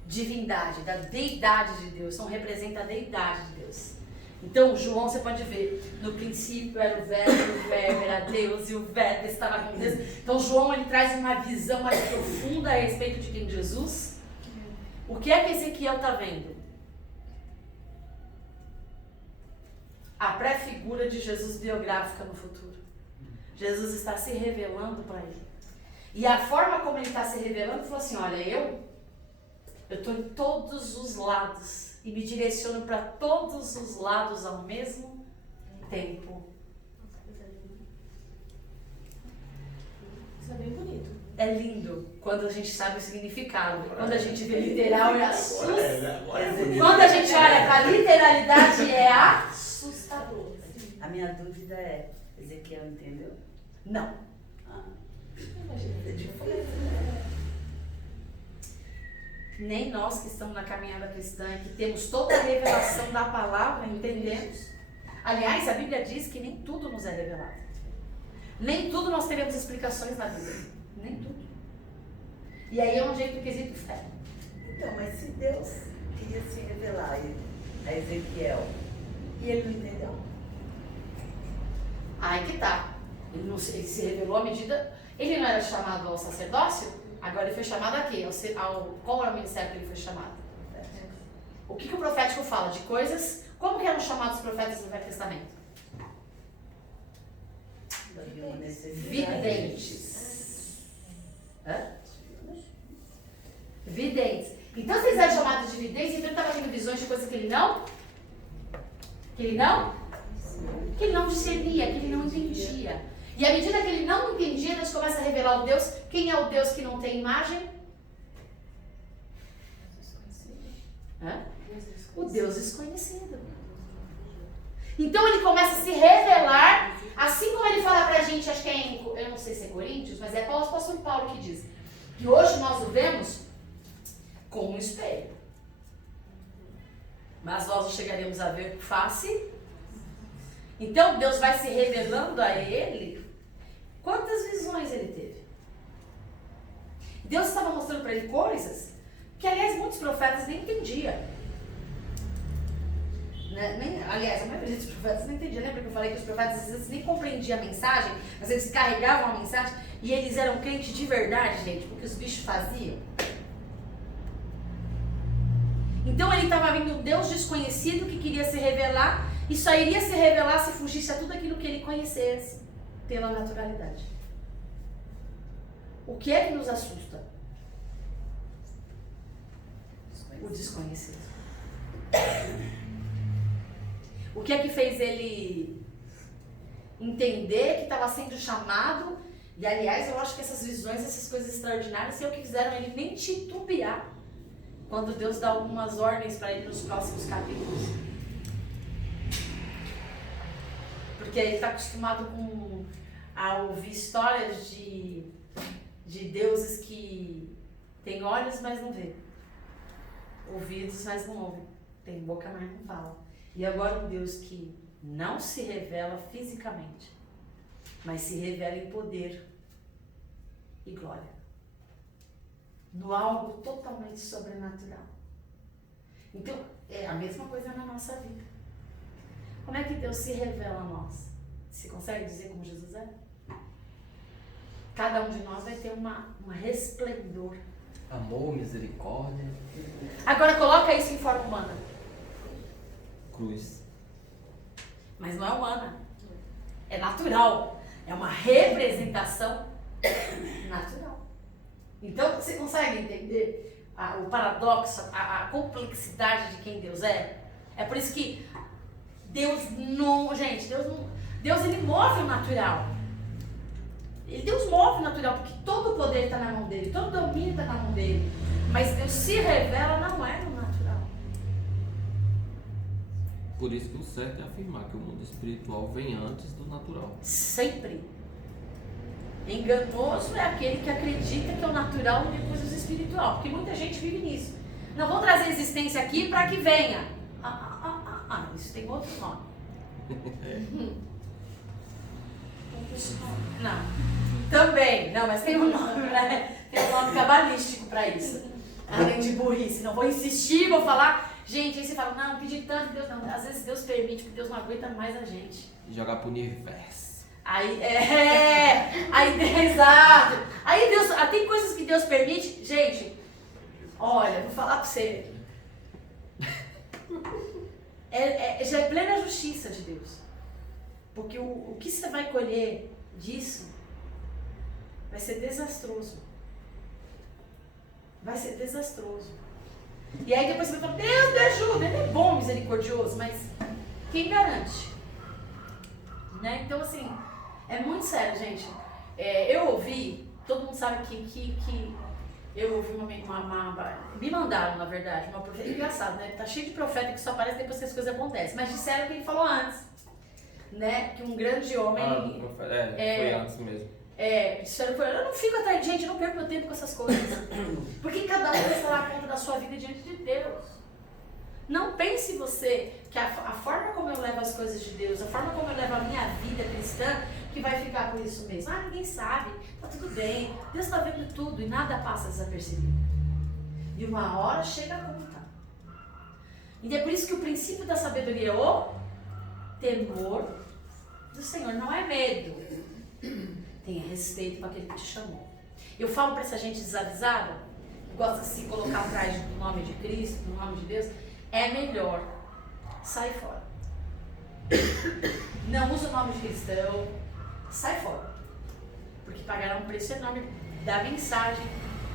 divindade, da deidade de Deus. Então representa a deidade de Deus. Então João, você pode ver, no princípio era o verbo era Deus e o verbo estava com Deus. Então João ele traz uma visão mais profunda a respeito de quem Jesus. O que é que Ezequiel está vendo? A pré-figura de Jesus biográfica no futuro. Jesus está se revelando para ele. E a forma como ele está se revelando, ele falou assim, olha, eu estou em todos os lados e me direciono para todos os lados ao mesmo tempo. Isso é bem bonito. É lindo quando a gente sabe o significado. Quando a gente vê literal é assustador. Quando a gente olha para a literalidade é assustador. A minha dúvida é, Ezequiel entendeu? Não. Nem nós que estamos na caminhada cristã, que temos toda a revelação da palavra, entendemos. Aliás, a Bíblia diz que nem tudo nos é revelado. Nem tudo nós teremos explicações na Bíblia. Nem tudo. E aí é um jeito quesito fé. Então, mas se Deus queria se revelar, a Ezequiel. E ele não entendeu. Aí que tá. Ele se revelou à medida... Ele não era chamado ao sacerdócio? Agora ele foi chamado a quê? Qual é o ministério que ele foi chamado? O que o profético fala? De coisas... Como que eram chamados os profetas do Velho Testamento? Havia uma necessidade. Videntes. Hã? Videntes. Então, se eles eram chamados de videntes, então ele estava tendo visões de coisas que ele não? Que ele não? Que ele não discernia, que ele não entendia. E à medida que ele não entendia, Deus começa a revelar o Deus. Quem é o Deus que não tem imagem? Hã? O Deus desconhecido. Então ele começa a se revelar, assim como ele fala pra gente, acho que é eu não sei se é Coríntios, mas é Paulo, apóstolo Paulo que diz que hoje nós o vemos como um espelho. Mas nós o chegaremos a ver face. Então Deus vai se revelando a ele. Quantas visões ele teve? Deus estava mostrando para ele coisas que, aliás, muitos profetas nem entendiam. Aliás, a maioria dos profetas não entendia. Lembra que eu falei que os profetas às vezes nem compreendiam a mensagem, mas eles carregavam a mensagem e eles eram crentes de verdade, gente, porque os bichos faziam. Então ele estava vendo um Deus desconhecido que queria se revelar e só iria se revelar se fugisse a tudo aquilo que ele conhecesse pela naturalidade. O que é que nos assusta? O desconhecido. O que é que fez ele entender que estava sendo chamado? E aliás, eu acho que essas visões, essas coisas extraordinárias, é o que fizeram ele nem titubear quando Deus dá algumas ordens para ele nos próximos capítulos. Porque ele está acostumado a ouvir histórias de deuses que têm olhos, mas não vê. Ouvidos, mas não ouvem. Tem boca, mas não fala. E agora um Deus que não se revela fisicamente, mas se revela em poder e glória. No algo totalmente sobrenatural. Então, é a mesma coisa na nossa vida. Como é que Deus se revela a nós? Você consegue dizer como Jesus é? Cada um de nós vai ter uma resplendor. Amor, misericórdia. Agora coloca isso em forma humana. Cruz. Mas não é humana. É natural. É uma representação natural. Então, você consegue entender o paradoxo, a complexidade de quem Deus é? É por isso que Deus não... Gente, Deus ele move o natural. Deus move o natural, porque todo o poder está na mão dele, todo o domínio está na mão dele. Mas Deus se revela não é no natural. Por isso que o certo é afirmar que o mundo espiritual vem antes do natural. Sempre. Enganoso é aquele que acredita que é o natural e depois o espiritual. Porque muita gente vive nisso. Não vou trazer a existência aqui para que venha. Isso tem outro nome. Não. Também. Não, mas tem um nome, né? Tem um nome cabalístico para isso. Além de burrice. Não vou insistir, vou falar. Gente, aí você fala, não, pedi tanto, Deus não. Às vezes Deus permite, porque Deus não aguenta mais a gente. Jogar pro universo. Aí, exato. Aí Deus, tem coisas que Deus permite. Gente, olha, vou falar pra você. Já é plena justiça de Deus. Porque o que você vai colher disso vai ser desastroso. Vai ser desastroso. E aí depois você vai falar, Deus me ajuda, ele é bom, misericordioso, mas quem garante? Né? Então assim, é muito sério, gente. Eu ouvi, todo mundo sabe que eu ouvi me mandaram, na verdade, uma profeta. Engraçado, né? Tá cheio de profeta que só aparece depois que as coisas acontecem. Mas disseram que ele falou antes, né? Que um grande homem... foi antes mesmo. Disseram que eu não fico atrás de gente, eu não perco meu tempo com essas coisas. Porque cada um vai falar a conta da sua vida diante de Deus. Não pense você que a forma como eu levo as coisas de Deus, a forma como eu levo a minha vida cristã, que vai ficar por isso mesmo. Ninguém sabe, tá tudo bem. Deus está vendo tudo e nada passa desapercebido. E uma hora chega a conta. E é por isso que o princípio da sabedoria é o temor do Senhor. Não é medo. Tenha respeito para aquele que te chamou. Eu falo para essa gente desavisada, que gosta de se colocar atrás do nome de Cristo, do nome de Deus, é melhor sair fora. Não usa o nome de cristão, sai fora. Porque pagará um preço enorme da mensagem.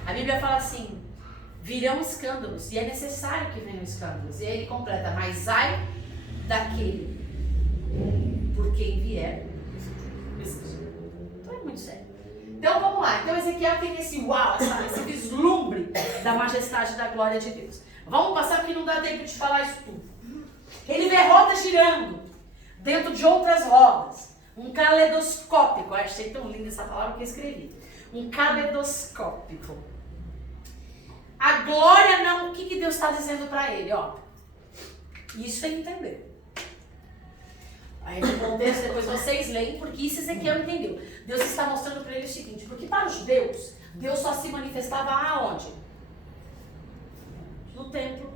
A Bíblia fala assim, virão escândalos, e é necessário que venham escândalos. E aí ele completa, mas ai daquele por quem vier. Então é muito sério. Então vamos lá, então Ezequiel tem esse uau, esse vislumbre da majestade e da glória de Deus. Vamos passar porque não dá tempo de falar isso tudo. Ele vê rodas girando dentro de outras rodas. Um caleidoscópico. Eu achei tão linda essa palavra que eu escrevi. Um caleidoscópico. A glória não... O que Deus está dizendo para ele? Ó, isso tem que entender. Aí no contexto, depois vocês leem, porque isso Ezequiel entendeu. Deus está mostrando para ele o seguinte, porque para os judeus, Deus só se manifestava aonde? No templo.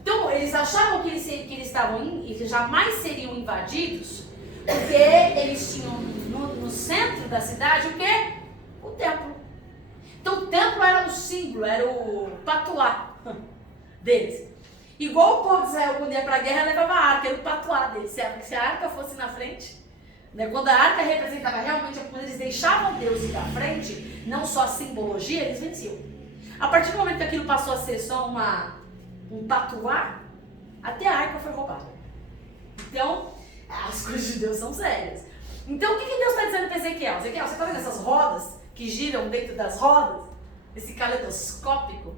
Então, eles achavam que eles estavam e jamais seriam invadidos, porque eles tinham no centro da cidade o quê? O templo. Então, o templo era o símbolo, era o patuá deles. Igual o povo de Israel, quando ia para a guerra, levava a arca, era o patuá deles. Se a arca fosse na frente, né, quando a arca representava realmente, quando eles deixavam Deus ir à frente, não só a simbologia, eles venciam. A partir do momento que aquilo passou a ser só um patuá, até a arca foi roubada. Então, as coisas de Deus são sérias. Então, o que Deus está dizendo para Ezequiel? Ezequiel, você está vendo essas rodas que giram dentro das rodas? Esse caleidoscópico?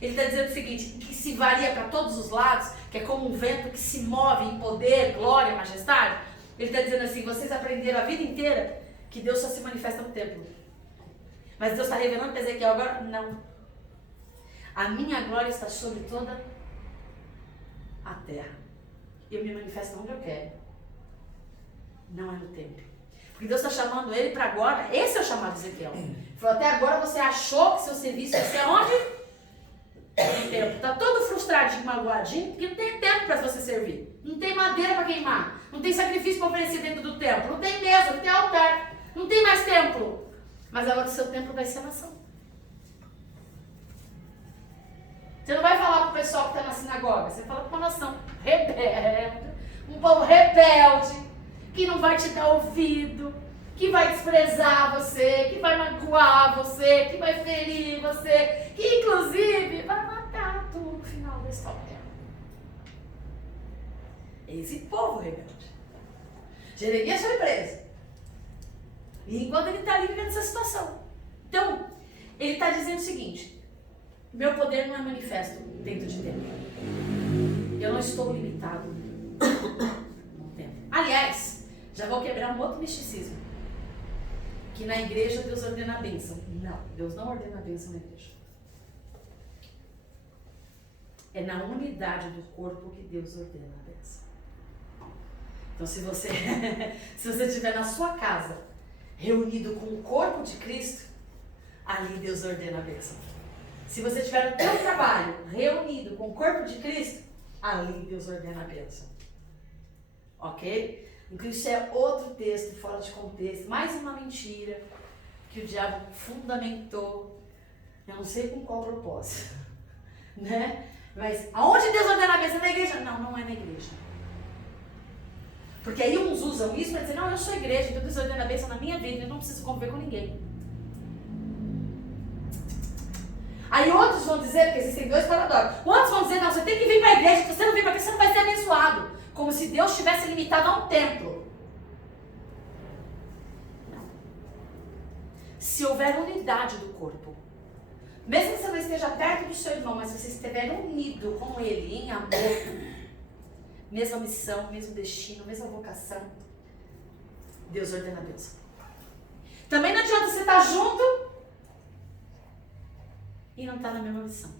Ele está dizendo o seguinte, que se varia para todos os lados, que é como um vento que se move em poder, glória, majestade. Ele está dizendo assim, vocês aprenderam a vida inteira que Deus só se manifesta no templo. Mas Deus está revelando para Ezequiel agora, não. A minha glória está sobre toda a terra. Eu me manifesto onde eu quero. Não é no templo. Porque Deus está chamando ele para agora, esse é o chamado de Ezequiel. Ele falou, até agora você achou que seu serviço ia ser onde? No tempo. Está todo frustradinho, magoadinho, porque não tem tempo para você servir. Não tem madeira para queimar. Não tem sacrifício para oferecer dentro do templo. Não tem mesa, não tem altar. Não tem mais templo. Mas agora o seu templo vai ser a nação. Você não vai falar para o pessoal que está na sinagoga. Você fala para uma nação rebelde. Um povo rebelde. Que não vai te dar ouvido. Que vai desprezar você, que vai magoar você, que vai ferir você, que inclusive vai matar tu no final da história. Esse povo rebelde. Jeremias foi preso. E enquanto ele está ali vivendo essa situação. Então, ele está dizendo o seguinte, meu poder não é manifesto dentro de tempo. Eu não estou limitado no tempo. Aliás, já vou quebrar um outro misticismo. Que na igreja Deus ordena a bênção. Não, Deus não ordena a bênção na igreja. É na unidade do corpo que Deus ordena a bênção. Então se você estiver na sua casa, reunido com o corpo de Cristo, ali Deus ordena a bênção. Se você estiver no teu trabalho, reunido com o corpo de Cristo, ali Deus ordena a bênção. Ok? Então isso é outro texto fora de contexto, mais uma mentira que o diabo fundamentou, eu não sei com qual propósito, né? Mas aonde Deus ordena a bênção? Na igreja? Não, não é na igreja. Porque aí uns usam isso para dizer, não, eu sou igreja, então Deus ordena a bênção na minha vida, eu não preciso conviver com ninguém. Aí outros vão dizer, porque existem dois paradoxos, outros vão dizer, não, você tem que vir para a igreja, se você não vir para a igreja, você não vai ser abençoado. Como se Deus estivesse limitado a um templo. Não. Se houver unidade do corpo, mesmo que você não esteja perto do seu irmão, mas se você estiver unido com ele em amor, mesma missão, mesmo destino, mesma vocação, Deus ordena a bênção. Também não adianta você estar junto e não estar na mesma missão.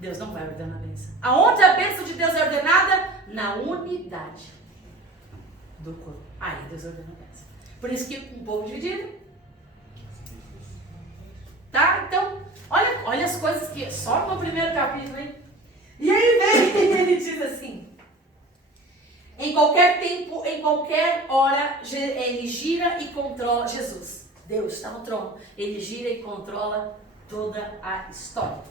Deus não vai ordenar a bênção. Aonde a bênção de Deus é ordenada? Na unidade do corpo. Aí Deus ordena a bênção. Por isso que um povo dividido. Tá? Então, olha olha as coisas que... Só no primeiro capítulo, hein? E aí vem, ele diz assim... Em qualquer tempo, em qualquer hora, ele gira e controla... Jesus, Deus está no trono. Ele gira e controla toda a história.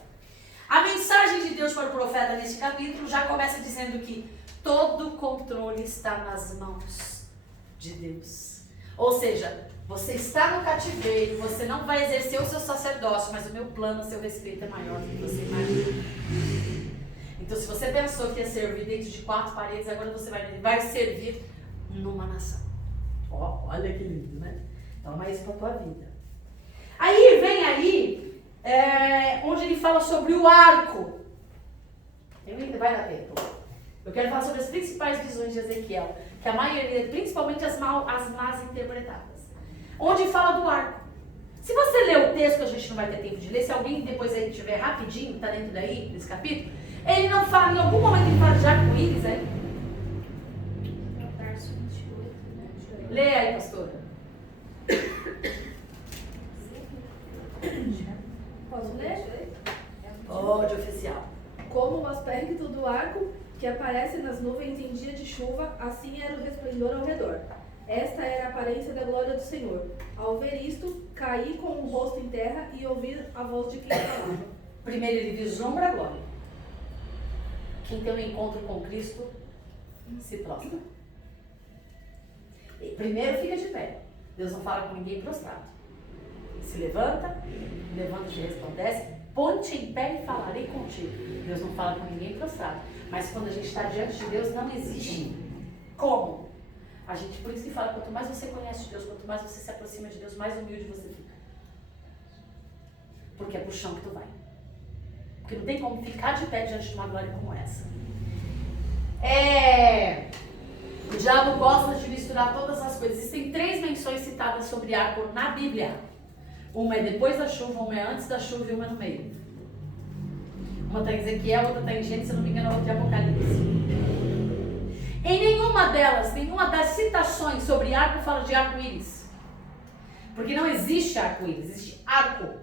A mensagem de Deus para o profeta neste capítulo já começa dizendo que todo o controle está nas mãos de Deus. Ou seja, você está no cativeiro, você não vai exercer o seu sacerdócio, mas o meu plano a seu respeito é maior do que você imagina. Então, se você pensou que ia servir dentro de 4 paredes, agora você vai servir numa nação. Olha que lindo, né? Toma isso para a tua vida. Aí vem aí, onde ele fala sobre o arco. Vai dar tempo. Eu quero falar sobre as principais visões de Ezequiel, que a maioria, principalmente as más interpretadas. Onde fala do arco. Se você ler o texto, que a gente não vai ter tempo de ler, se alguém depois aí tiver rapidinho, está dentro daí, desse capítulo, ele não fala, em algum momento ele fala de arco-íris aí. Lê aí, pastora. Posso ler? Pode, oficial. Como o aspecto do arco que aparece nas nuvens em dia de chuva, assim era o resplendor ao redor. Esta era a aparência da glória do Senhor. Ao ver isto, caí com o rosto em terra e ouvi a voz de quem falava. Primeiro ele vislumbra a glória. Quem tem um encontro com Cristo se prostra. Primeiro fica de pé. Deus não fala com ninguém prostrado. Se levanta e resplandece. Ponte em pé e falarei contigo. Deus não fala com ninguém prostrado. Mas quando a gente está diante de Deus, não existe como. Por isso que fala, quanto mais você conhece Deus, quanto mais você se aproxima de Deus, mais humilde você fica. Porque é pro chão que tu vai. Porque não tem como ficar de pé diante de uma glória como essa. O diabo gosta de misturar todas as coisas. Existem 3 menções citadas sobre arco na Bíblia. Uma é depois da chuva, uma é antes da chuva e uma é no meio. Uma está em Ezequiel, outra está em Gênesis, se não me engano, outra é Apocalipse. Em nenhuma das citações sobre arco fala de arco-íris. Porque não existe arco-íris, existe arco.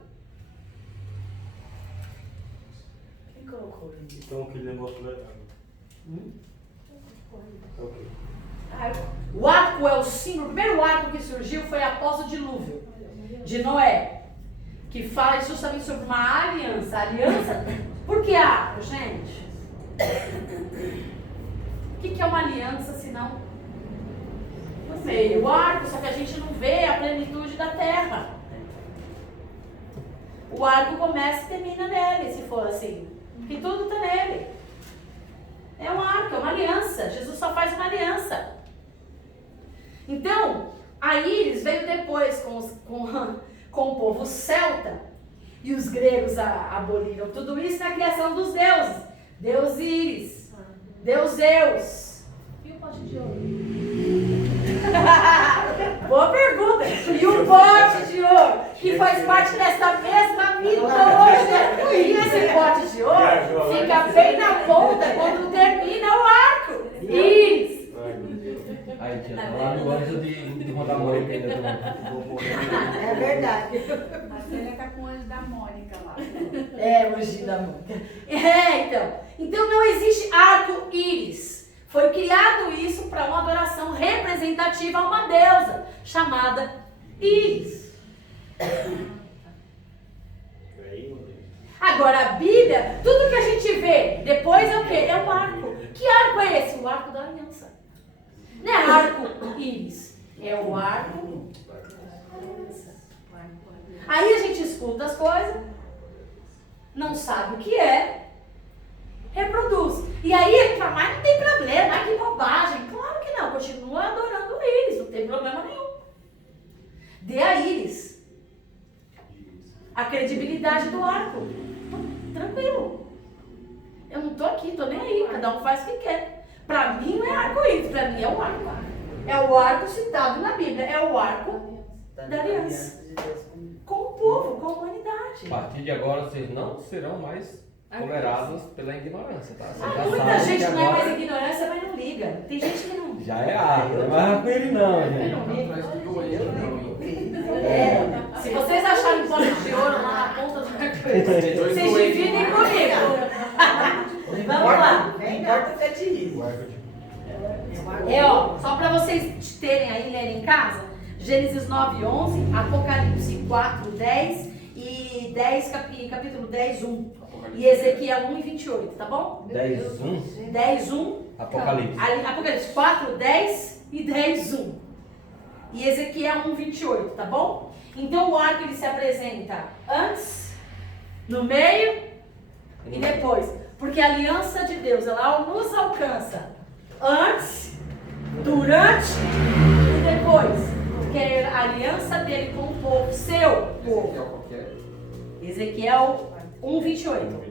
Quem colocou isso? Então aquele negócio vai dar. Ok. O arco é o símbolo. O primeiro arco que surgiu foi após o dilúvio de Noé, que fala justamente sobre uma aliança. Aliança? Por que arco, gente? O que é uma aliança se não no meio? O arco, só que a gente não vê a plenitude da terra. O arco começa e termina nele, se for assim. Porque tudo está nele. É um arco, é uma aliança. Jesus só faz uma aliança. Então, a íris veio depois com o povo celta. E os gregos aboliram tudo isso na criação dos deuses. Deus Íris, Deus Zeus. E o pote de ouro? Boa pergunta. E o pote de ouro, que faz parte dessa mesma mitologia. E esse pote de ouro fica bem na ponta quando termina o arco. Íris. Aí, tia, tá lá no anjo de rodar Mônica ainda. É verdade. A Célia tá com o anjo da Mônica lá. O anjo da Mônica. Então não existe arco-íris. Foi criado isso para uma adoração representativa a uma deusa chamada Íris. Agora a Bíblia, tudo que a gente vê depois é o quê? É o arco. Que arco é esse? O arco da aliança. Não é arco-íris, é o arco da aliança. Aí a gente escuta as coisas, não sabe o que é, reproduz. E aí, mas não tem problema, que bobagem. Claro que não, continua adorando o íris, não tem problema nenhum. Dê a íris a credibilidade do arco. Tranquilo. Eu não tô aqui, tô nem aí, cada um faz o que quer. Para mim não é arco-íris, para mim é o arco. É o arco citado na Bíblia, é o arco da aliança. Com o povo, com a humanidade. A partir de agora vocês não serão mais tolerados pela ignorância, tá? Vocês já Muita sabem gente que não é agora mais ignorância, mas não liga. Tem gente que não. já é arco, não é com ele não, gente. Se vocês acharem pote de ouro lá na ponta do arco Vocês dividem comigo. Vamos lá. Não importa se é de rir. Ó, só para vocês terem aí, lerem em casa, Gênesis 9:11, Apocalipse 4:10 e capítulo 10:1. E Ezequiel 1:28, tá bom? 10:1. 10:1. Apocalipse. Apocalipse 4:10 e 10:1. E Ezequiel 1:28, tá bom? Então o arco ele se apresenta antes, no meio e depois. Porque a aliança de Deus, ela nos alcança antes, durante e depois. Porque é a aliança dele com o povo, seu povo. Ezequiel 1:28.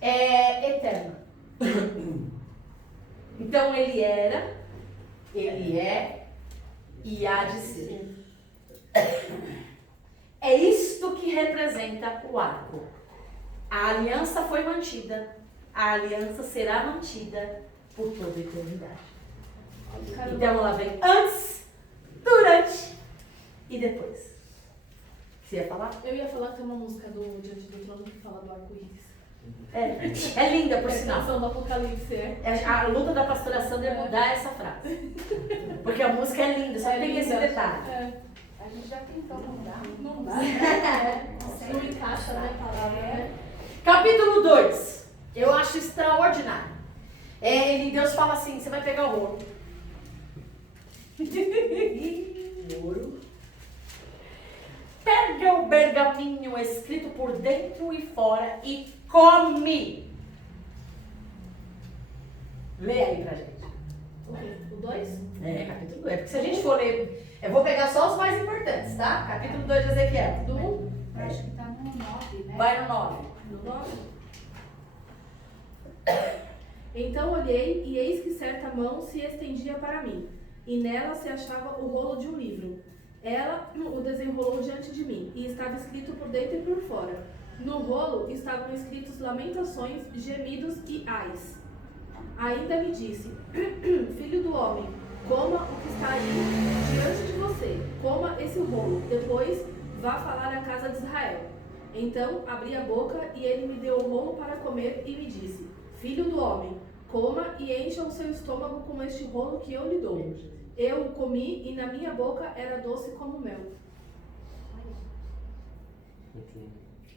É eterno. Então ele era, ele é e há de ser. É isto que representa o arco. A aliança foi mantida, a aliança será mantida por toda a eternidade. Então ela vem antes, durante e depois. Você ia falar? Eu ia falar que tem uma música do Diante do Trono que fala do arco-íris. É linda, por É a sinal. canção do Apocalipse, A luta da pastora Sandra é mudar essa frase. Porque a música é linda, só tem esse detalhe. A gente já tentou mudar. Não dá. Não encaixa, né, a palavra, né? Capítulo 2. Eu acho extraordinário. Deus fala assim, você vai pegar o ouro. Ouro. Pega o pergaminho escrito por dentro e fora e come. Lê aí pra gente. O quê? O 2? Capítulo 2. Porque se a gente for ler, eu vou pegar só os mais importantes, tá? Capítulo 2 de Ezequiel. Do Acho que tá no 9, né? Vai no 9. No 9? Então olhei, e eis que certa mão se estendia para mim, e nela se achava o rolo de um livro. Ela o desenrolou diante de mim, e estava escrito por dentro e por fora. No rolo estavam escritos lamentações, gemidos e ais. Ainda me disse, filho do homem, coma o que está aí diante de você, coma esse rolo, depois vá falar à casa de Israel. Então abri a boca e ele me deu o rolo para comer e me disse, filho do homem, coma e encha o seu estômago com este rolo que eu lhe dou. Eu o comi e na minha boca era doce como mel.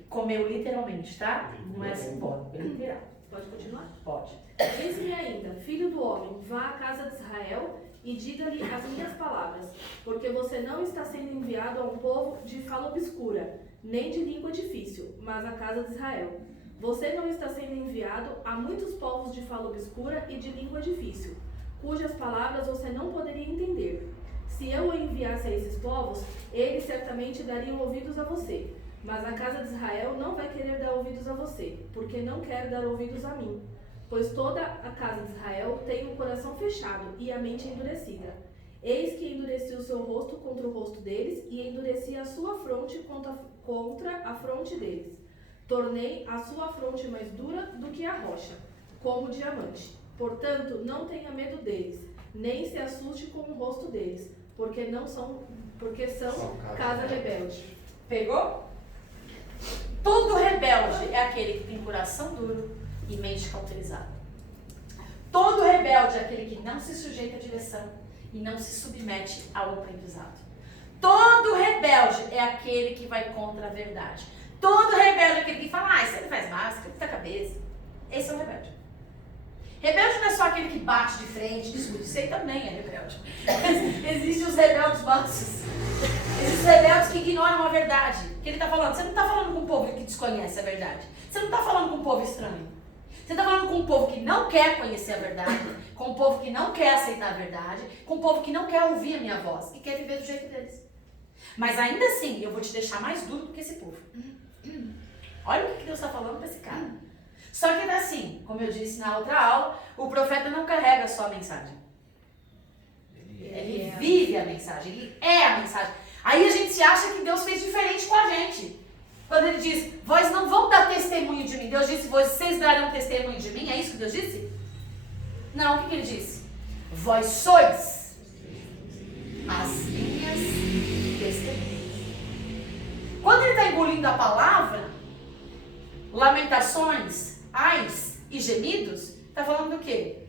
Comeu literalmente, tá? Não é simbólico, é literal. Pode continuar? Pode. Disse-me ainda, filho do homem, vá à casa de Israel e diga-lhe as minhas palavras, porque você não está sendo enviado a um povo de fala obscura, nem de língua difícil, mas à casa de Israel. Você não está sendo enviado a muitos povos de fala obscura e de língua difícil, cujas palavras você não poderia entender. Se eu o enviasse a esses povos, eles certamente dariam ouvidos a você. Mas a casa de Israel não vai querer dar ouvidos a você, porque não quer dar ouvidos a mim. Pois toda a casa de Israel tem o coração fechado e a mente endurecida. Eis que endureci o seu rosto contra o rosto deles e endureci a sua fronte contra a fronte deles. Tornei a sua fronte mais dura do que a rocha, como diamante. Portanto, não tenha medo deles, nem se assuste com o rosto deles, porque são casa rebelde. Pegou? Todo rebelde é aquele que tem coração duro e mente cauterizada. Todo rebelde é aquele que não se sujeita à direção e não se submete ao aprendizado. Todo rebelde é aquele que vai contra a verdade. Todo rebelde é aquele que fala, isso aí não faz mal, isso aqui tá cabeça. Esse é o rebelde. Rebelde não é só aquele que bate de frente, discute. Isso aí também é rebelde. Existem os rebeldes mansos. Existem os rebeldes que ignoram a verdade. Que ele está falando. Você não está falando com um povo que desconhece a verdade. Você não está falando com um povo estranho. Você está falando com um povo que não quer conhecer a verdade, com um povo que não quer aceitar a verdade, com um povo que não quer ouvir a minha voz e quer viver do jeito deles. Mas ainda assim, eu vou te deixar mais duro do que esse povo. Olha o que Deus está falando para esse cara. Só que assim, como eu disse na outra aula, o profeta não carrega só a mensagem. Ele vive a mensagem, ele é a mensagem. Aí a gente acha que Deus fez diferente com a gente. Quando ele diz, vós não vão dar testemunho de mim. Deus disse, vocês darão testemunho de mim. É isso que Deus disse? Não, o que ele disse? Vós sois as minhas testemunhas. Quando ele está engolindo a palavra, lamentações, ais e gemidos, tá falando do quê?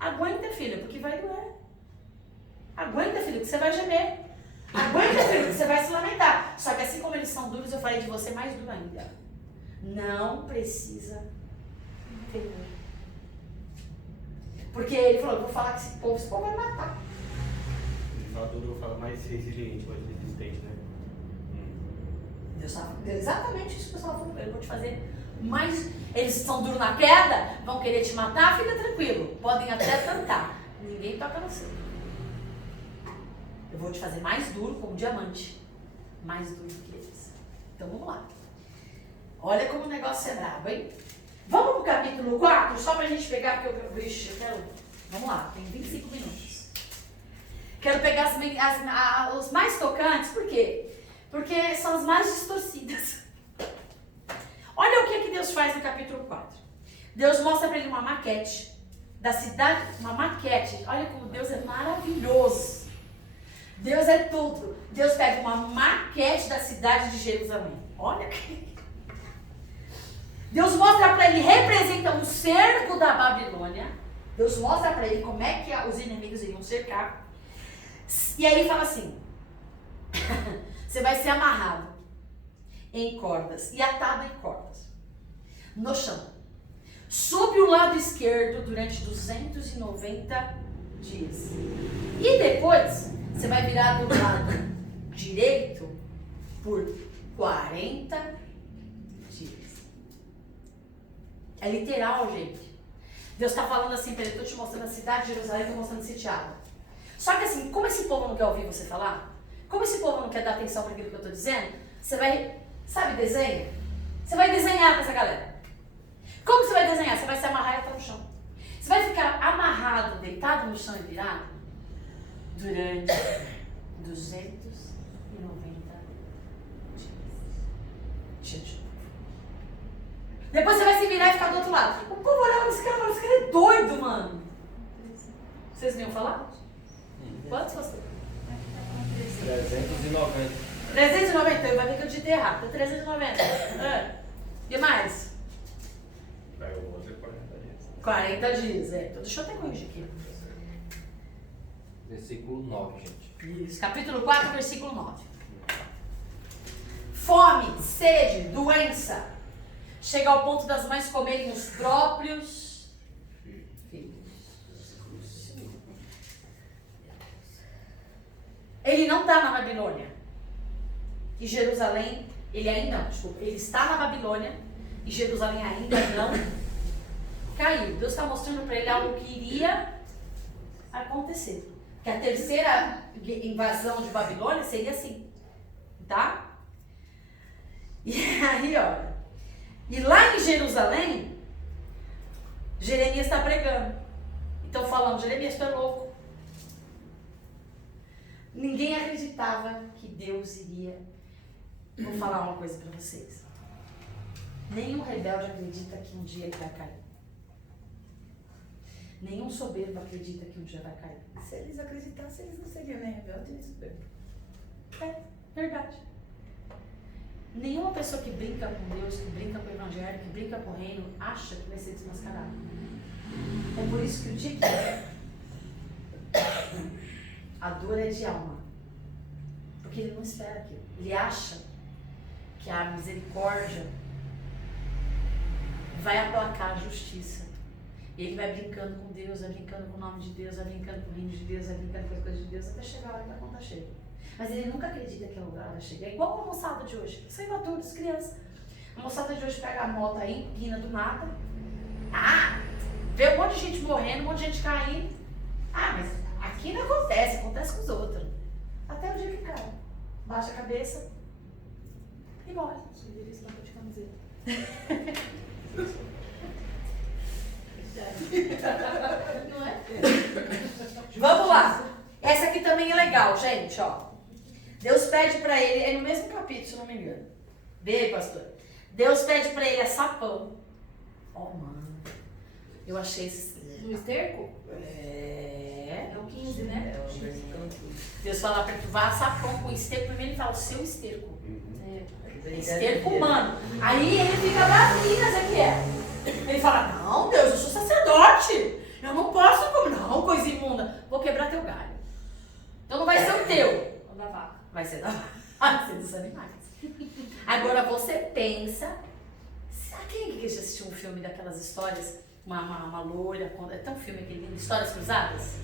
Aguenta, filha, porque vai doer. Aguenta, filho, que você vai gemer. Aguenta, filho, que você vai se lamentar. Só que assim como eles são duros, eu falei de você mais duro ainda. Não precisa temer. Porque ele falou, eu vou falar que esse povo vai matar. Ele fala duro, fala mais resiliente, mais resistente, né? Deus sabe, exatamente isso que eu estava falando. Eu vou te fazer mais. Eles são duros na queda, vão querer te matar, fica tranquilo. Podem até tentar. Ninguém toca no seu. Eu vou te fazer mais duro como diamante. Mais duro que eles. Então vamos lá. Olha como o negócio é brabo, hein? Vamos pro capítulo 4, só pra gente pegar, porque eu quero. Vamos lá, tem 25 minutos. Quero pegar os mais tocantes, por quê? Porque são as mais distorcidas. Olha o que Deus faz no capítulo 4. Deus mostra para ele uma maquete da cidade, uma maquete. Olha como Deus é maravilhoso. Deus é tudo. Deus pega uma maquete da cidade de Jerusalém. Olha que... Deus mostra para ele, representa um cerco da Babilônia. Deus mostra para ele como é que os inimigos iriam cercar. E aí ele fala assim, você vai ser amarrado em cordas e atado em cordas no chão, sob o lado esquerdo durante 290 dias. E depois você vai virar do lado direito por 40 dias. É literal, gente. Deus está falando assim para ele, estou te mostrando a cidade de Jerusalém, estou mostrando sitiada. Só que assim, como esse povo não quer ouvir você falar, como esse povo não quer dar atenção para aquilo que eu estou dizendo, você vai, sabe, desenha? Você vai desenhar para essa galera. Como você vai desenhar? Você vai se amarrar e estar no chão. Você vai ficar amarrado, deitado no chão e virado durante 290 dias. Depois você vai se virar e ficar do outro lado. O povo olhava pra esse cara e falava, esse cara é doido, mano. Vocês não iam falar? Quantos você? 390. 390, vai ver que eu digitei errado. Tá 390. E mais? Vai o outro é 40 dias. 40 dias, é. Então deixa eu até corrigir aqui. Versículo 9, gente. Isso, capítulo 4, versículo 9. Fome, sede, doença. Chega ao ponto das mães comerem os próprios filhos. Ele não está na Babilônia. E Jerusalém, ele está na Babilônia e Jerusalém ainda não caiu. Deus está mostrando para ele algo que iria acontecer. Que a terceira invasão de Babilônia seria assim, tá? E aí, olha. E lá em Jerusalém, Jeremias está pregando. Então falando, Jeremias, tu é louco. Ninguém acreditava que Deus iria. Vou falar uma coisa para vocês. Nenhum rebelde acredita que um dia ele vai cair. Nenhum soberbo acredita que um dia vai cair. Se eles acreditassem, eles não seriam nem rebeldes nem soberbos. É verdade. Nenhuma pessoa que brinca com Deus, que brinca com o Evangelho, que brinca com o Reino, acha que vai ser desmascarado. É por isso que o dia que a dor é de alma. Porque ele não espera aquilo. Ele acha que a misericórdia vai aplacar a justiça. E ele vai brincando com Deus, vai brincando com o nome de Deus, vai brincando com o reino de Deus, vai brincando com as coisas de Deus, até chegar a hora que a conta chega. Mas ele nunca acredita que a hora vai chegar. É igual a moçada de hoje. São imaturos, crianças. A moçada de hoje pega a moto aí, empina do nada. Ah, vê um monte de gente morrendo, um monte de gente caindo. Ah, mas aqui não acontece, acontece com os outros. Até o dia que cai. Baixa a cabeça e morre. Vira estampa de camiseta. Não é? Vamos lá. Essa aqui também é legal, gente, ó. Deus pede pra ele, é no mesmo capítulo, se não me engano. Vê aí, pastor. Deus pede pra ele assar pão. Ó, mano. Eu achei esse... No esterco? É... É um no 15, né? É o versículo 15. Deus fala para que vá sapão com esterco. Primeiro ele fala o seu esterco. É. Esterco humano. Aí ele fica vazio, Ezequiel. Ele fala, não, Deus, eu sou sacerdote. Eu não posso comer. Não, coisa imunda. Vou quebrar teu galho. Então não vai ser o teu. O da vaca. Vai ser vai ser dos animais. Agora você pensa. Quem que já assistiu um filme daquelas histórias? Uma loira. É tão filme aquele lindo. Histórias Cruzadas?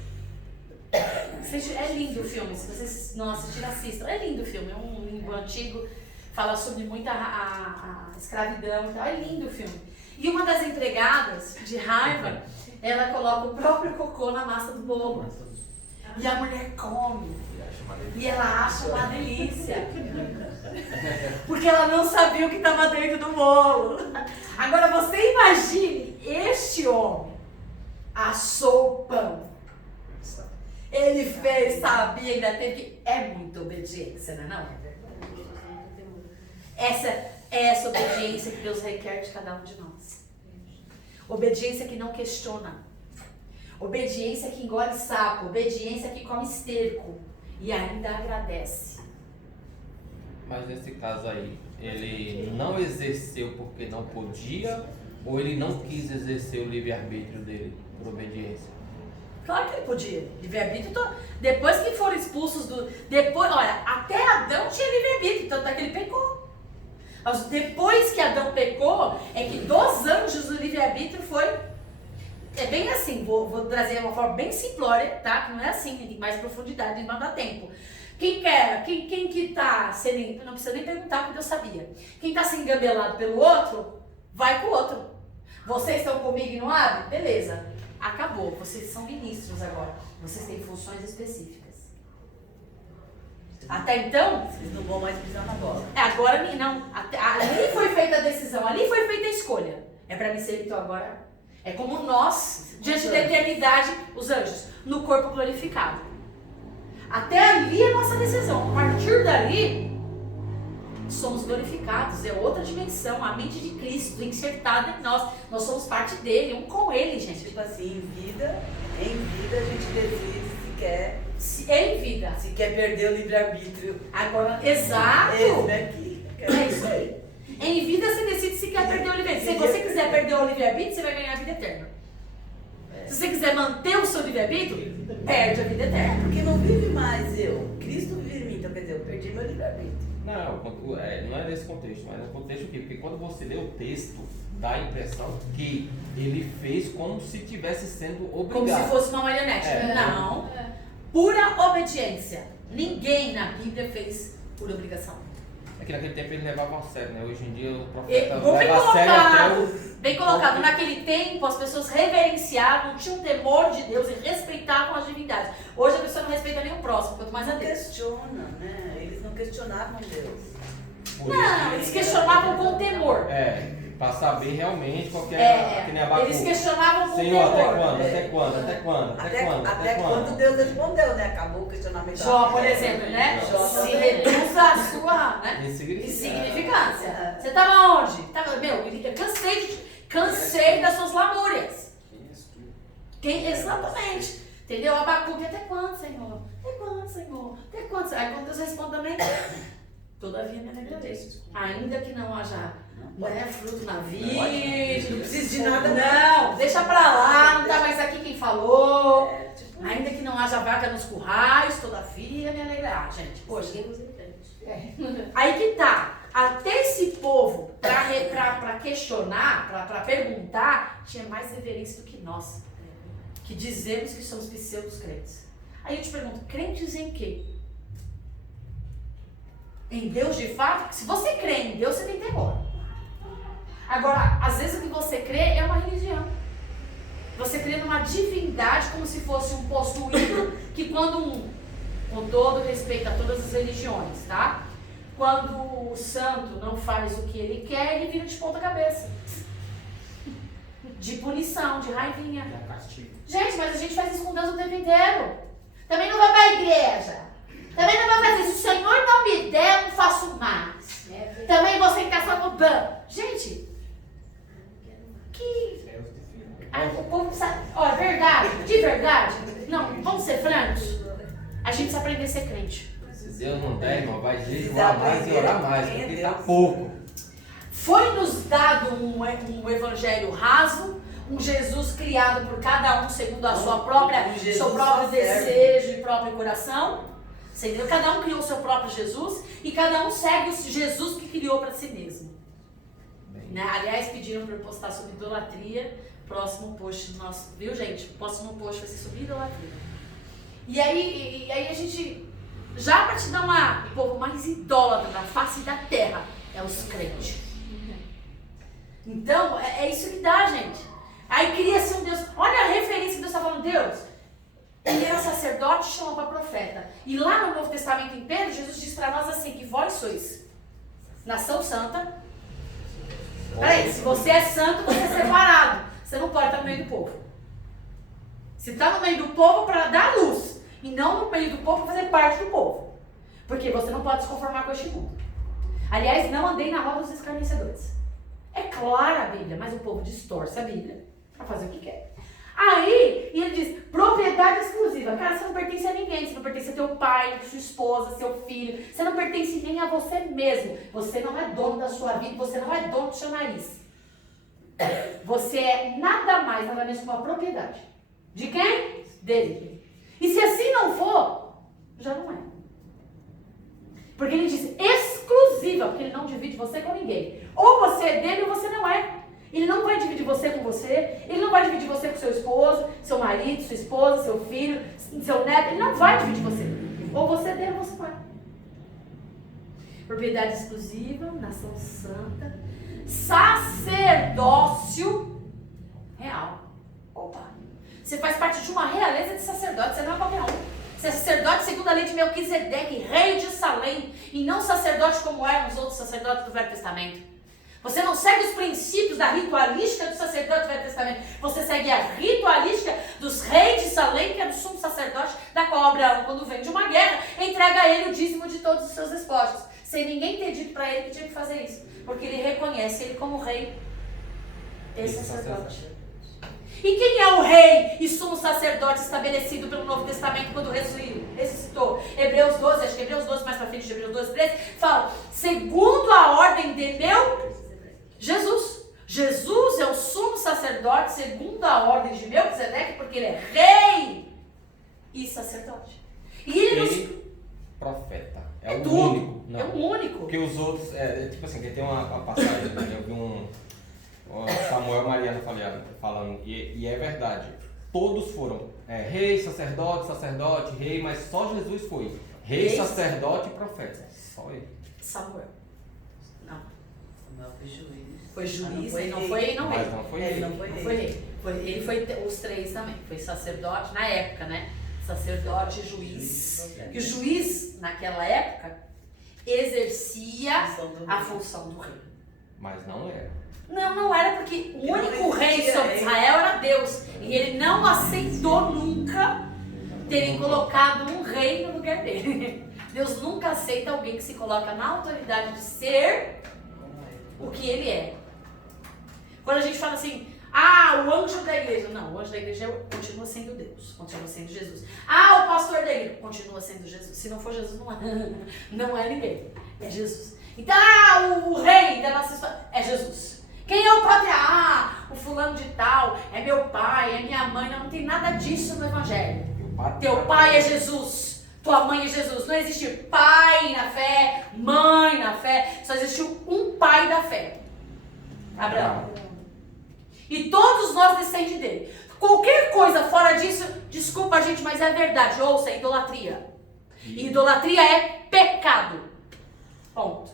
É lindo o filme. Se vocês não assistiram, assistam. É lindo o filme. É um livro antigo. Fala sobre muita a escravidão e tal. É lindo o filme. E uma das empregadas, de raiva, ela coloca o próprio cocô na massa do bolo. E a mulher come. E ela acha uma delícia. Porque ela não sabia o que estava dentro do bolo. Agora você imagine, este homem assou o pão. Ele fez, sabia, ainda teve que... É muita obediência, não é não? Essa obediência que Deus requer de cada um de nós. Obediência que não questiona. Obediência que engole sapo. Obediência que come esterco. E ainda agradece. Mas nesse caso aí, ele não exerceu porque não podia, ou ele não quis exercer o livre-arbítrio dele por obediência? Claro que ele podia. Livre-arbítrio, depois que foram expulsos do... Olha, até Adão tinha livre-arbítrio, tanto é que ele pecou. Mas depois que Adão pecou, é que dos anjos o livre-arbítrio foi... É bem assim, vou trazer uma forma bem simplória, tá? Que não é assim, tem mais profundidade, não dá tempo. Quem que tá sendo... Não precisa nem perguntar, porque Deus sabia. Quem tá sendo engabelado pelo outro, vai com o outro. Vocês estão comigo e não abrem? Beleza. Acabou. Vocês são ministros agora. Vocês têm funções específicas. Até então... Vocês não vão mais pisar na bola. Agora não. Ali foi feita a decisão. Ali foi feita a escolha. É para mim ser então agora... É como nós, diante da eternidade, os anjos, no corpo glorificado. Até ali é a nossa decisão. A partir dali, somos glorificados. É outra dimensão, a mente de Cristo insertada em nós. Nós somos parte dele, um com ele, gente. Tipo assim, em vida a gente decide se quer... Em vida. Se quer perder o livre-arbítrio. Agora, exato. Esse daqui. É isso aí. Em vida você decide se quer perder o livre-arbítrio. Se você quiser perder o livre-arbítrio, você vai ganhar a vida eterna. Se você quiser manter o seu livre-arbítrio, perde a vida eterna. Porque não vive mais eu. Cristo vive em mim. Então, quer dizer, eu perdi meu livre-arbítrio. Não é nesse contexto, mas é no contexto aqui. Porque quando você lê o texto, dá a impressão que ele fez como se estivesse sendo obrigado. Como se fosse uma marionete. Não. Pura obediência. Ninguém na Bíblia fez por obrigação. É que naquele tempo ele levava a sério, né? Hoje em dia o profeta Bem leva a sério até colocado, o... bem colocado. Naquele tempo as pessoas reverenciavam, tinham temor de Deus e respeitavam as divindades. Hoje a pessoa não respeita nem o próximo, quanto mais a Não Deus. questiona, né? Eles não questionavam Deus. Não, eles questionavam com temor. Para saber realmente qual que é, que nem a Abacu. Eles questionavam com Senhor, temor. Até quando Deus respondeu, né? Acabou o questionamento. Jó, por exemplo, né? Jó Se também. reduz a sua, né? Insignificância. Você estava onde? Eu cansei das suas lamúrias. Exatamente. Entendeu? Abacuque, até quando, Senhor? Até quando, Senhor? Até quando? Aí quando Deus responde também, todavia me alegrarei. Ainda que não haja fruto na vida, Não precisa de nada. não, deixa pra lá, não tá mais aqui quem falou. Ainda que não haja vaca nos currais, todavia me alegrará. Gente, poxa. Aí que tá. Até esse povo, pra questionar, pra perguntar, tinha mais reverência do que nós, que dizemos que somos pseudos crentes. Aí eu te pergunto, crentes em quê? Em Deus de fato? Se você crê em Deus, você tem temor. Agora, às vezes o que você crê é uma religião. Você crê numa divindade como se fosse um possuído que quando com todo respeito a todas as religiões, tá? Quando o santo não faz o que ele quer, ele vira de ponta cabeça. De punição, de raivinha. Gente, mas a gente faz isso com Deus o tempo inteiro. Também não vai para a igreja. Também não vai fazer isso. Se o Senhor não me der, eu não faço mais. Também vou sentar só no banco. Gente, o povo sabe. Ó, verdade, de verdade. Não, vamos ser francos. precisa aprender a ser crente. Se Deus não der, irmão, vai jejuar mais e orar mais, porque tá pouco. Foi nos dado um evangelho raso, um Jesus criado por cada um segundo a sua própria, seu próprio desejo e próprio coração. Você entendeu? Cada um criou o seu próprio Jesus e cada um segue o Jesus que criou para si mesmo. Né? Aliás, pediram para eu postar sobre idolatria. Próximo post nosso, viu, gente? O próximo post vai ser sobre idolatria. E aí a gente, já para te dar o povo mais idólatra na face da terra, é os crentes. Então, é isso que dá, gente. Aí cria-se um Deus. Olha a referência que Deus está falando. Deus, ele era sacerdote e chamou para profeta. E lá no Novo Testamento em Pedro, Jesus diz para nós assim, que vós sois nação santa. Peraí, se você é santo, você é separado. Você não pode estar no meio do povo. Você está no meio do povo para dar luz. E não no meio do povo para fazer parte do povo. Porque você não pode se conformar com este mundo. Aliás, não andei na roda dos escarnecedores. É clara a Bíblia, mas o povo distorce a Bíblia para fazer o que quer. Aí, e ele diz, propriedade exclusiva. Cara, você não pertence a ninguém. Você não pertence a teu pai, sua esposa, seu filho. Você não pertence nem a você mesmo. Você não é dono da sua vida. Você não é dono do seu nariz. Você é nada mais, nada menos que uma propriedade. De quem? Dele. E se assim não for, já não é. Porque ele diz exclusiva, porque ele não divide você com ninguém. Ou você é dele ou você não é. Ele não vai dividir você com você, ele não vai dividir você com seu esposo, seu marido, sua esposa, seu filho, seu neto, ele não vai dividir você. Ou você é dele ou você vai. Propriedade exclusiva, nação santa, sacerdócio real. Opa! Você faz parte de uma realeza de sacerdote, você não é qualquer um. Você é sacerdote segundo a lei de Melquisedeque, rei de Salém, e não sacerdote como eram os outros sacerdotes do Velho Testamento. Você não segue os princípios da ritualística do sacerdote do Velho Testamento. Você segue a ritualística dos reis de Salém, que é do sumo sacerdote, da qual Abraão, quando vem de uma guerra, entrega a ele o dízimo de todos os seus despojos, sem ninguém ter dito para ele que tinha que fazer isso, porque ele reconhece ele como rei e sacerdote. E quem é o rei e sumo sacerdote estabelecido pelo Novo Testamento quando ressuscitou? Hebreus 12, acho que Hebreus 12, mais para frente, de Hebreus 12, 13, fala, segundo a ordem de Jesus. Jesus é o sumo sacerdote segundo a ordem de Melquisedeque, porque ele é rei e sacerdote. E ele profeta. É o tudo. único. Não. É o único. Porque os outros, tipo assim, tem uma passagem, né? Eu vi o Samuel Mariano falando, e é verdade. Todos foram rei, sacerdote, rei, mas só Jesus foi rei, sacerdote e profeta. Só ele. Samuel. Não. Samuel foi juiz. Foi juiz, Mas ele não foi, não Mas rei. não foi Ele rei. não foi Não rei. foi rei. Ele foi os três também. Foi sacerdote na época, né? Sacerdote e juiz. E o juiz, naquela época, exercia a função do rei. Mas não era. Não era porque o único rei existia sobre rei. Israel era Deus. E ele não aceitou nunca terem colocado um rei no lugar dele. Deus nunca aceita alguém que se coloca na autoridade de ser o que ele é. Quando a gente fala assim, o anjo da igreja. Não, o anjo da igreja continua sendo Deus, continua sendo Jesus. O pastor da igreja continua sendo Jesus. Se não for Jesus, não é ninguém. É Jesus. Então, o rei da nossa história é Jesus. Quem é o patriarca? O fulano de tal, é meu pai, é minha mãe. Não tem nada disso no evangelho. Teu pai é Jesus, tua mãe é Jesus. Não existe pai na fé, mãe na fé. Só existiu um pai da fé, Abraão. E todos nós descendemos dele. Qualquer coisa fora disso, desculpa a gente, mas é verdade. Ouça, é idolatria. E idolatria é pecado. Ponto.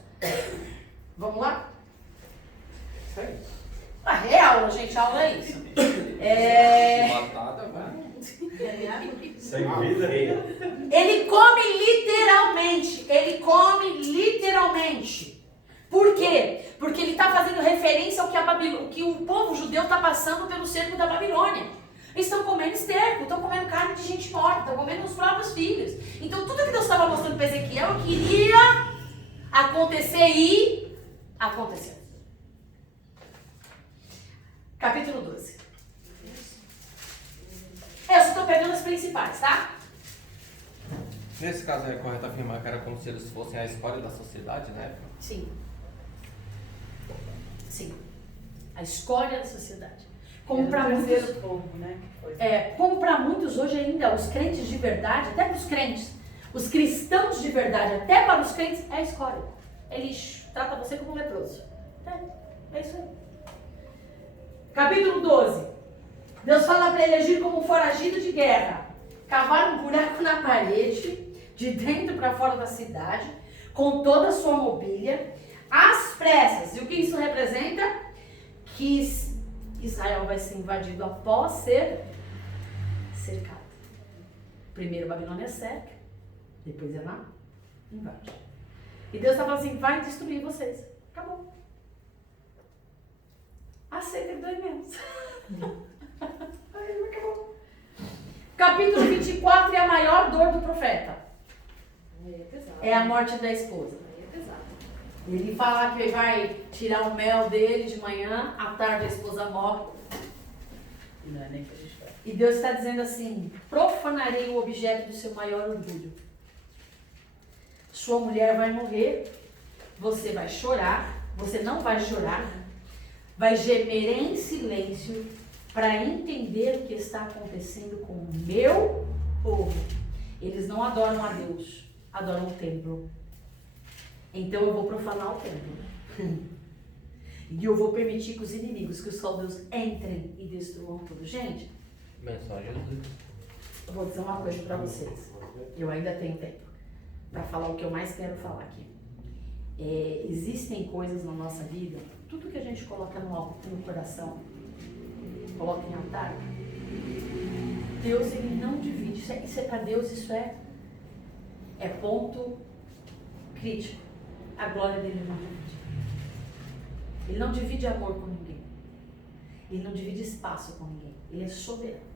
Vamos lá? É aula, gente. Aula é isso. Matada, vai. Sem vida. Ele come literalmente. Por quê? Porque ele está fazendo referência ao que o povo judeu está passando pelo cerco da Babilônia. Eles estão comendo esterco, estão comendo carne de gente morta, estão comendo os próprios filhos. Então tudo que Deus estava mostrando para Ezequiel queria acontecer e aconteceu. Capítulo 12. Eu só estou pegando as principais, tá? Nesse caso é correto afirmar que era como se eles fossem a escória da sociedade, né? Sim. Sim. A escória da sociedade. Como para muitos, terceiro povo, né? Que foi. como para muitos hoje ainda, os crentes de verdade, até para os crentes, os cristãos de verdade, até para os crentes, é a escória. É lixo. Trata você como um leproso. É isso aí. Capítulo 12. Deus fala para ele agir como um foragido de guerra. Cavar um buraco na parede, de dentro para fora da cidade, com toda a sua mobília, às pressas. E o que isso representa? Que Israel vai ser invadido após ser cercado. Primeiro Babilônia cerca, depois Ená invade. E Deus está falando assim, vai destruir vocês. Acabou. Aceita que dói menos. Aí acabou. Capítulo 24 é a maior dor do profeta. É a morte da esposa. Ele fala que ele vai tirar o mel dele de manhã, à tarde a esposa morre. Não é nem que a gente vai. E Deus está dizendo assim, profanarei o objeto do seu maior orgulho. Sua mulher vai morrer, você vai chorar, você não vai chorar, vai gemer em silêncio para entender o que está acontecendo com o meu povo. Eles não adoram a Deus, adoram o templo. Então eu vou profanar o templo. E eu vou permitir que os inimigos, que os caldeus entrem e destruam tudo. Gente, Menção a Jesus. eu vou dizer uma coisa para vocês. Eu ainda tenho tempo para falar o que eu mais quero falar aqui. Existem coisas na nossa vida, tudo que a gente coloca no coração, coloca em altar, Deus ele não divide. Isso é para Deus, isso é ponto crítico. A glória dele não divide. Ele não divide amor com ninguém. Ele não divide espaço com ninguém. Ele é soberano.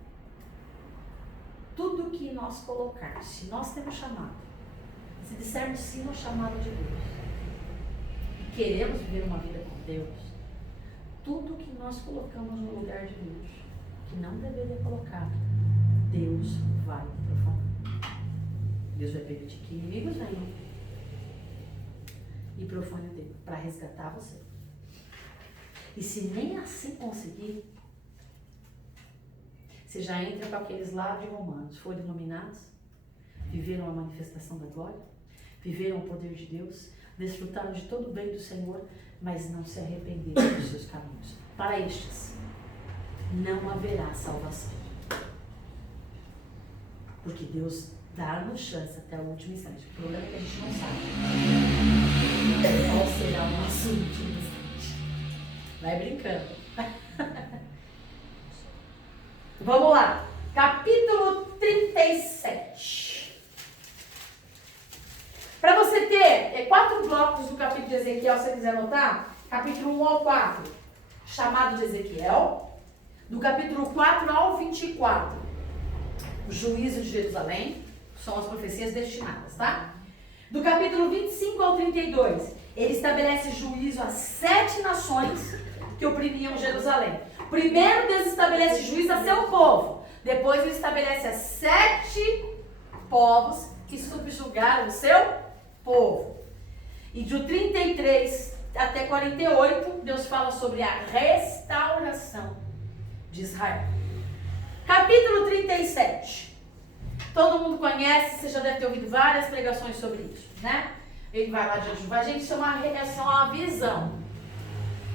Tudo que nós colocarmos, se nós temos chamado, se dissermos sim ao chamado de Deus, e queremos viver uma vida com Deus, tudo que nós colocamos no lugar de Deus, que não deveria colocar, Deus vai profanar. Deus vai permitir que inimigos venham e profane o templo para resgatar você. E se nem assim conseguir, você já entra com aqueles lá de Romanos. Foram iluminados, viveram a manifestação da glória, viveram o poder de Deus, desfrutaram de todo o bem do Senhor, mas não se arrependeram dos seus caminhos. Para estes, não haverá salvação. Porque Deus dá-nos chance até o último instante. O problema é que a gente não sabe qual será o nosso último instante. Vai brincando. Vamos lá. Capítulo 37. Para você ter 4 blocos do capítulo de Ezequiel, se você quiser anotar, capítulo 1 ao 4, chamado de Ezequiel, do capítulo 4 ao 24, o juízo de Jerusalém, são as profecias destinadas, tá? Do capítulo 25 ao 32, ele estabelece juízo a 7 nações que oprimiam Jerusalém. Primeiro Deus estabelece juízo a seu povo, depois ele estabelece a 7 povos que subjugaram o seu povo. E do 33 até 48, Deus fala sobre a restauração de Israel. Capítulo 37. Todo mundo conhece, você já deve ter ouvido várias pregações sobre isso, né? Ele vai lá de Jejuva. Gente, isso é uma visão.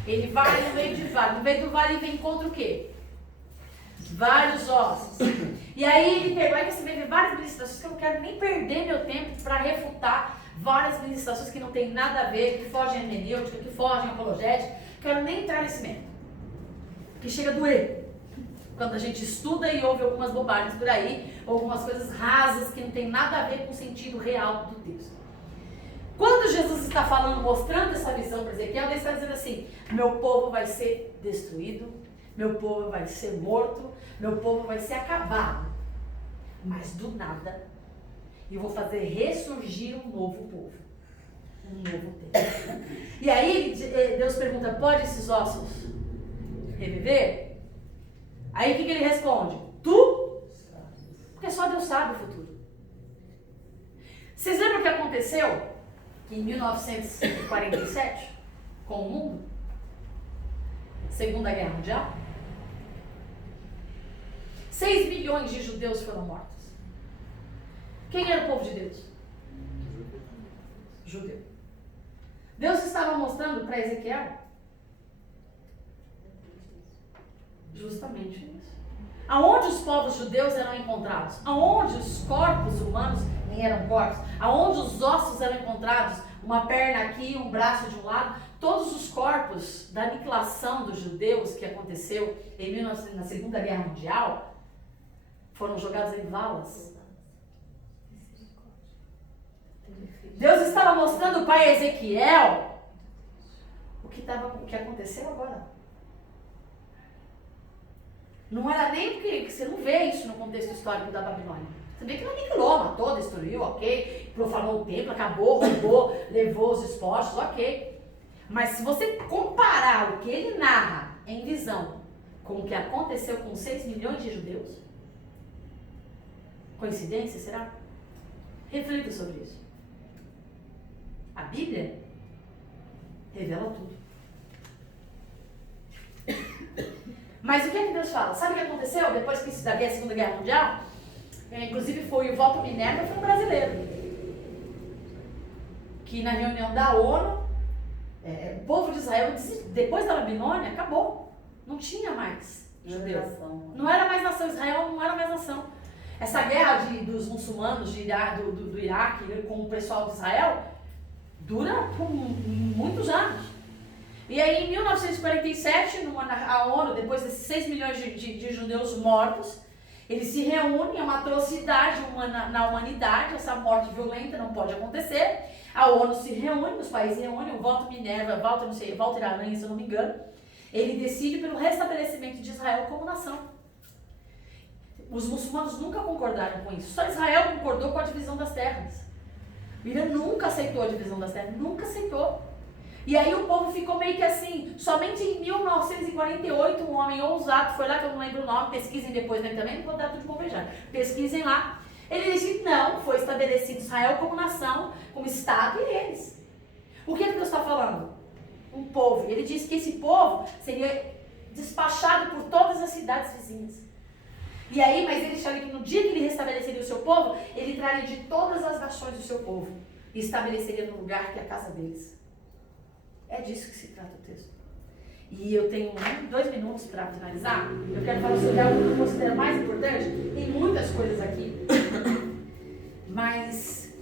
Ele vai no meio de vale. No meio do vale ele encontra o quê? Vários ossos. E aí ele pegou, aí você vai ver várias ministrações que eu não quero nem perder meu tempo para refutar várias ministrações que não tem nada a ver, que fogem a hermenêutica, que fogem a apologética. Quero nem entrar nesse método. Porque chega a doer. Quando a gente estuda e ouve algumas bobagens por aí, algumas coisas rasas que não tem nada a ver com o sentido real do texto. Quando Jesus está falando, mostrando essa visão para Ezequiel, ele está dizendo assim: meu povo vai ser destruído, meu povo vai ser morto, meu povo vai ser acabado. Mas do nada, eu vou fazer ressurgir um novo povo. Um novo tempo. E aí Deus pergunta: pode esses ossos reviver? Aí o que ele responde? Tu? Porque só Deus sabe o futuro. Vocês lembram o que aconteceu em 1947 com o mundo? Segunda Guerra Mundial? 6 milhões de judeus foram mortos. Quem era o povo de Deus? Judeu. Deus estava mostrando para Ezequiel justamente isso. Aonde os povos judeus eram encontrados? Aonde os corpos humanos nem eram corpos? Aonde os ossos eram encontrados? Uma perna aqui, um braço de um lado. Todos os corpos da aniquilação dos judeus que aconteceu na Segunda Guerra Mundial foram jogados em valas. Deus estava mostrando para Ezequiel o que aconteceu agora. Não era nem porque você não vê isso no contexto histórico da Babilônia. Você vê que não aniquilou, matou, destruiu, ok. Profanou o templo, acabou, roubou, levou os esposos, ok. Mas se você comparar o que ele narra em visão com o que aconteceu com 6 milhões de judeus, coincidência, será? Reflita sobre isso. A Bíblia revela tudo. Mas o que é que Deus fala? Sabe o que aconteceu depois que da Segunda Guerra Mundial? Inclusive foi o Walter Minerva, foi um brasileiro. Que na reunião da ONU, o povo de Israel, depois da Babilônia, acabou. Não tinha mais judeu. Não era mais nação. Israel não era mais nação. Essa guerra dos muçulmanos do Iraque com o pessoal de Israel dura por muitos anos. E aí, em 1947, a ONU, depois desses 6 milhões de judeus mortos, eles se reúnem, é uma atrocidade na humanidade, essa morte violenta não pode acontecer. A ONU se reúne, os países se reúnem, o Walter Minerva, Walter Aranha, se eu não me engano, ele decide pelo restabelecimento de Israel como nação. Os muçulmanos nunca concordaram com isso, só Israel concordou com a divisão das terras. O Irã nunca aceitou a divisão das terras, nunca aceitou. E aí o povo ficou meio que assim. Somente em 1948 um homem ousado, foi lá que eu não lembro o nome, pesquisem depois, né, também não vou dar tudo de bombejar, pesquisem lá. Ele disse, não, foi estabelecido Israel como nação, como Estado, e eles. O que Deus está falando? Um povo. Ele disse que esse povo seria despachado por todas as cidades vizinhas. E aí, mas ele chama que no dia que ele restabeleceria o seu povo, ele traria de todas as nações do seu povo e estabeleceria no lugar que é a casa deles. É disso que se trata o texto. E eu tenho 2 minutos para finalizar. Eu quero falar sobre algo que eu considero mais importante. Tem muitas coisas aqui. Mas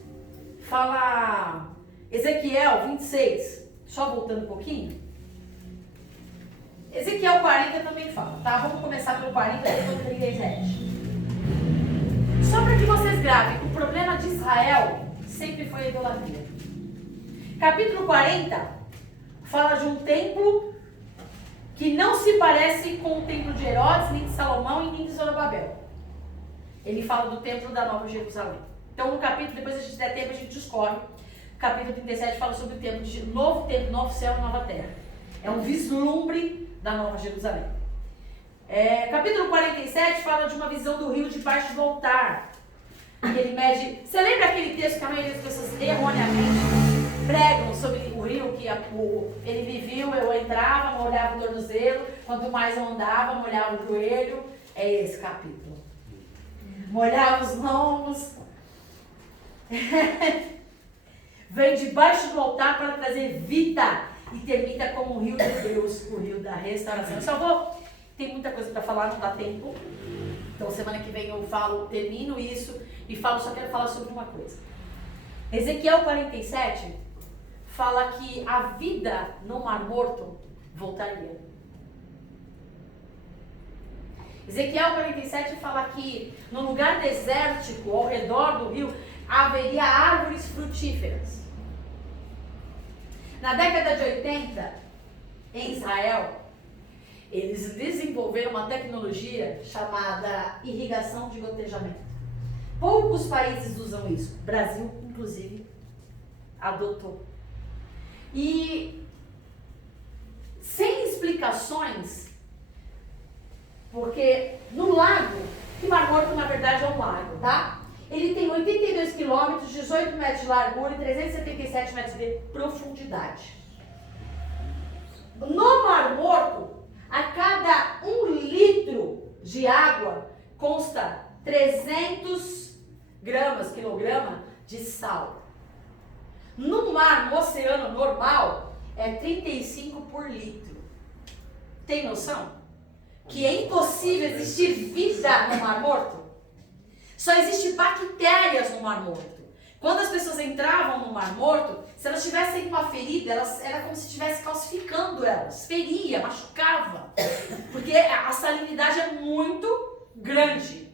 fala Ezequiel 26. Só voltando um pouquinho. Ezequiel 40 também fala, tá? Vamos começar pelo 40 e depois 37. Só para que vocês gravem, o problema de Israel sempre foi a idolatria. Capítulo 40 fala de um templo que não se parece com o templo de Herodes, nem de Salomão e nem de Zorobabel. Ele fala do templo da Nova Jerusalém. Então no capítulo, depois a gente der tempo, a gente discorre. O capítulo 37 fala sobre o templo, novo céu e nova terra. É um vislumbre da Nova Jerusalém. Capítulo 47 fala de uma visão do rio debaixo do altar. Ele mede. Você lembra aquele texto que a maioria das pessoas erroneamente pregam sobre o rio, que ele me viu, eu entrava, molhava o tornozelo, quanto mais eu andava, molhava o joelho. É esse capítulo. Molhava os lombos. Vem debaixo do altar para trazer vida e termina como o rio de Deus, o rio da restauração. Eu só vou, tem muita coisa para falar, não dá tempo. Então semana que vem eu termino isso e só quero falar sobre uma coisa. Ezequiel 47 fala que a vida no Mar Morto voltaria. Ezequiel 47 fala que no lugar desértico, ao redor do rio, haveria árvores frutíferas. Na década de 80, em Israel, eles desenvolveram uma tecnologia chamada irrigação de gotejamento. Poucos países usam isso. O Brasil, inclusive, adotou. E sem explicações, porque no lago, que Mar Morto na verdade é um lago, tá? Ele tem 82 quilômetros, 18 metros de largura e 377 metros de profundidade. No Mar Morto, a cada 1 litro de água consta 300 quilograma de sal. No mar, no oceano normal, é 35 por litro. Tem noção? Que é impossível existir vida no Mar Morto? Só existem bactérias no Mar Morto. Quando as pessoas entravam no Mar Morto, se elas tivessem uma ferida, era como se estivesse calcificando elas. Feria, machucava. Porque a salinidade é muito grande.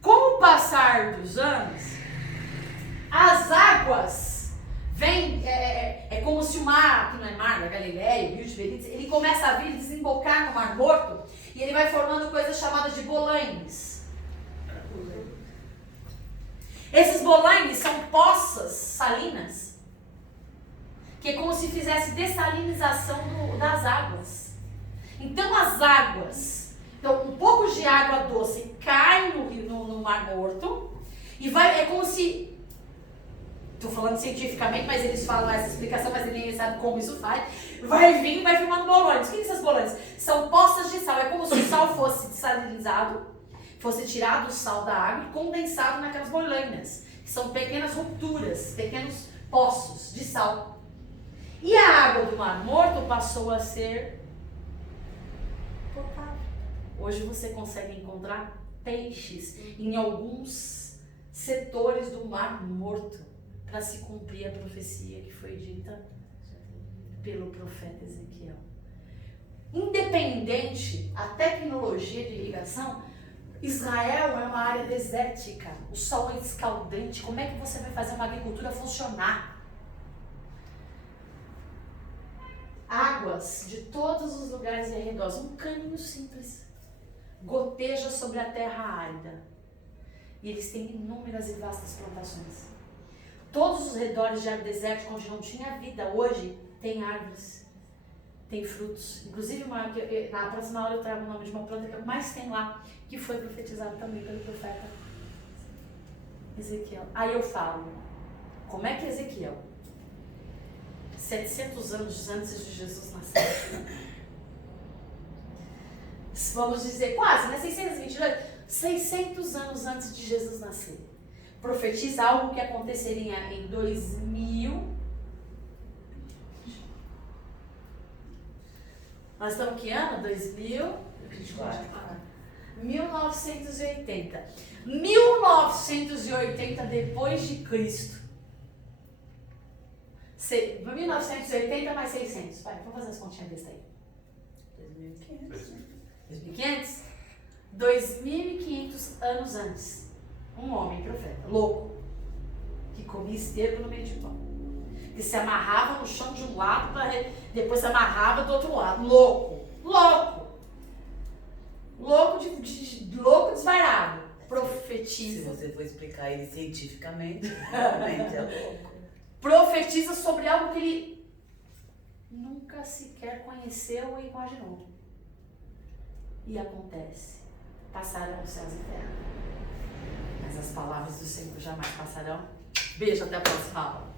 Com o passar dos anos, as águas vêm, é como se o mar, que não é mar, da Galileia, o Rio Tiberíades, ele começa a vir desembocar no Mar Morto e ele vai formando coisas chamadas de bolaimes. Esses bolaimes são poças salinas, que é como se fizesse dessalinização das águas. Então as águas, um pouco de água doce cai no Mar Morto e é como se, estou falando cientificamente, mas eles falam essa explicação, mas ninguém sabe como isso faz, vai vir e vai formando bolões. O que são esses bolões? São poças de sal, é como se o sal fosse desalinizado, fosse tirado o sal da água e condensado naquelas bolainas, que são pequenas rupturas, pequenos poços de sal. E a água do Mar Morto passou a ser potável. Hoje você consegue encontrar peixes em alguns setores do Mar Morto para se cumprir a profecia que foi dita pelo profeta Ezequiel. Independente a tecnologia de irrigação, Israel é uma área desértica, o sol é escaldante. Como é que você vai fazer uma agricultura funcionar? Águas de todos os lugares e arredores, um caninho simples, goteja sobre a terra árida. E eles têm inúmeras e vastas plantações. Todos os redores de área desértica, onde não tinha vida, hoje tem árvores, tem frutos. Inclusive, na próxima hora eu trago o nome de uma planta que mais tem lá, que foi profetizado também pelo profeta Ezequiel. Aí eu falo, como é que Ezequiel, 700 anos antes de Jesus nascer, vamos dizer quase, né? 600 anos antes de Jesus nascer, profetiza algo que aconteceria em 2000. Nós estamos que ano? 1980. 1980 depois de Cristo. 1980 mais 600. Vai, vamos fazer as continhas desse aí. 2500? 2500 anos antes. Um homem profeta, louco, que comia esterco no meio de pão. Que se amarrava no chão de um lado, depois se amarrava do outro lado. Louco, desvairado. Profetiza. Se você for explicar ele cientificamente, realmente é louco. Profetiza sobre algo que ele nunca sequer conheceu ou imaginou. E acontece. Passarão os céus e terra. Mas as palavras do Senhor jamais passarão. Beijo, até a próxima aula.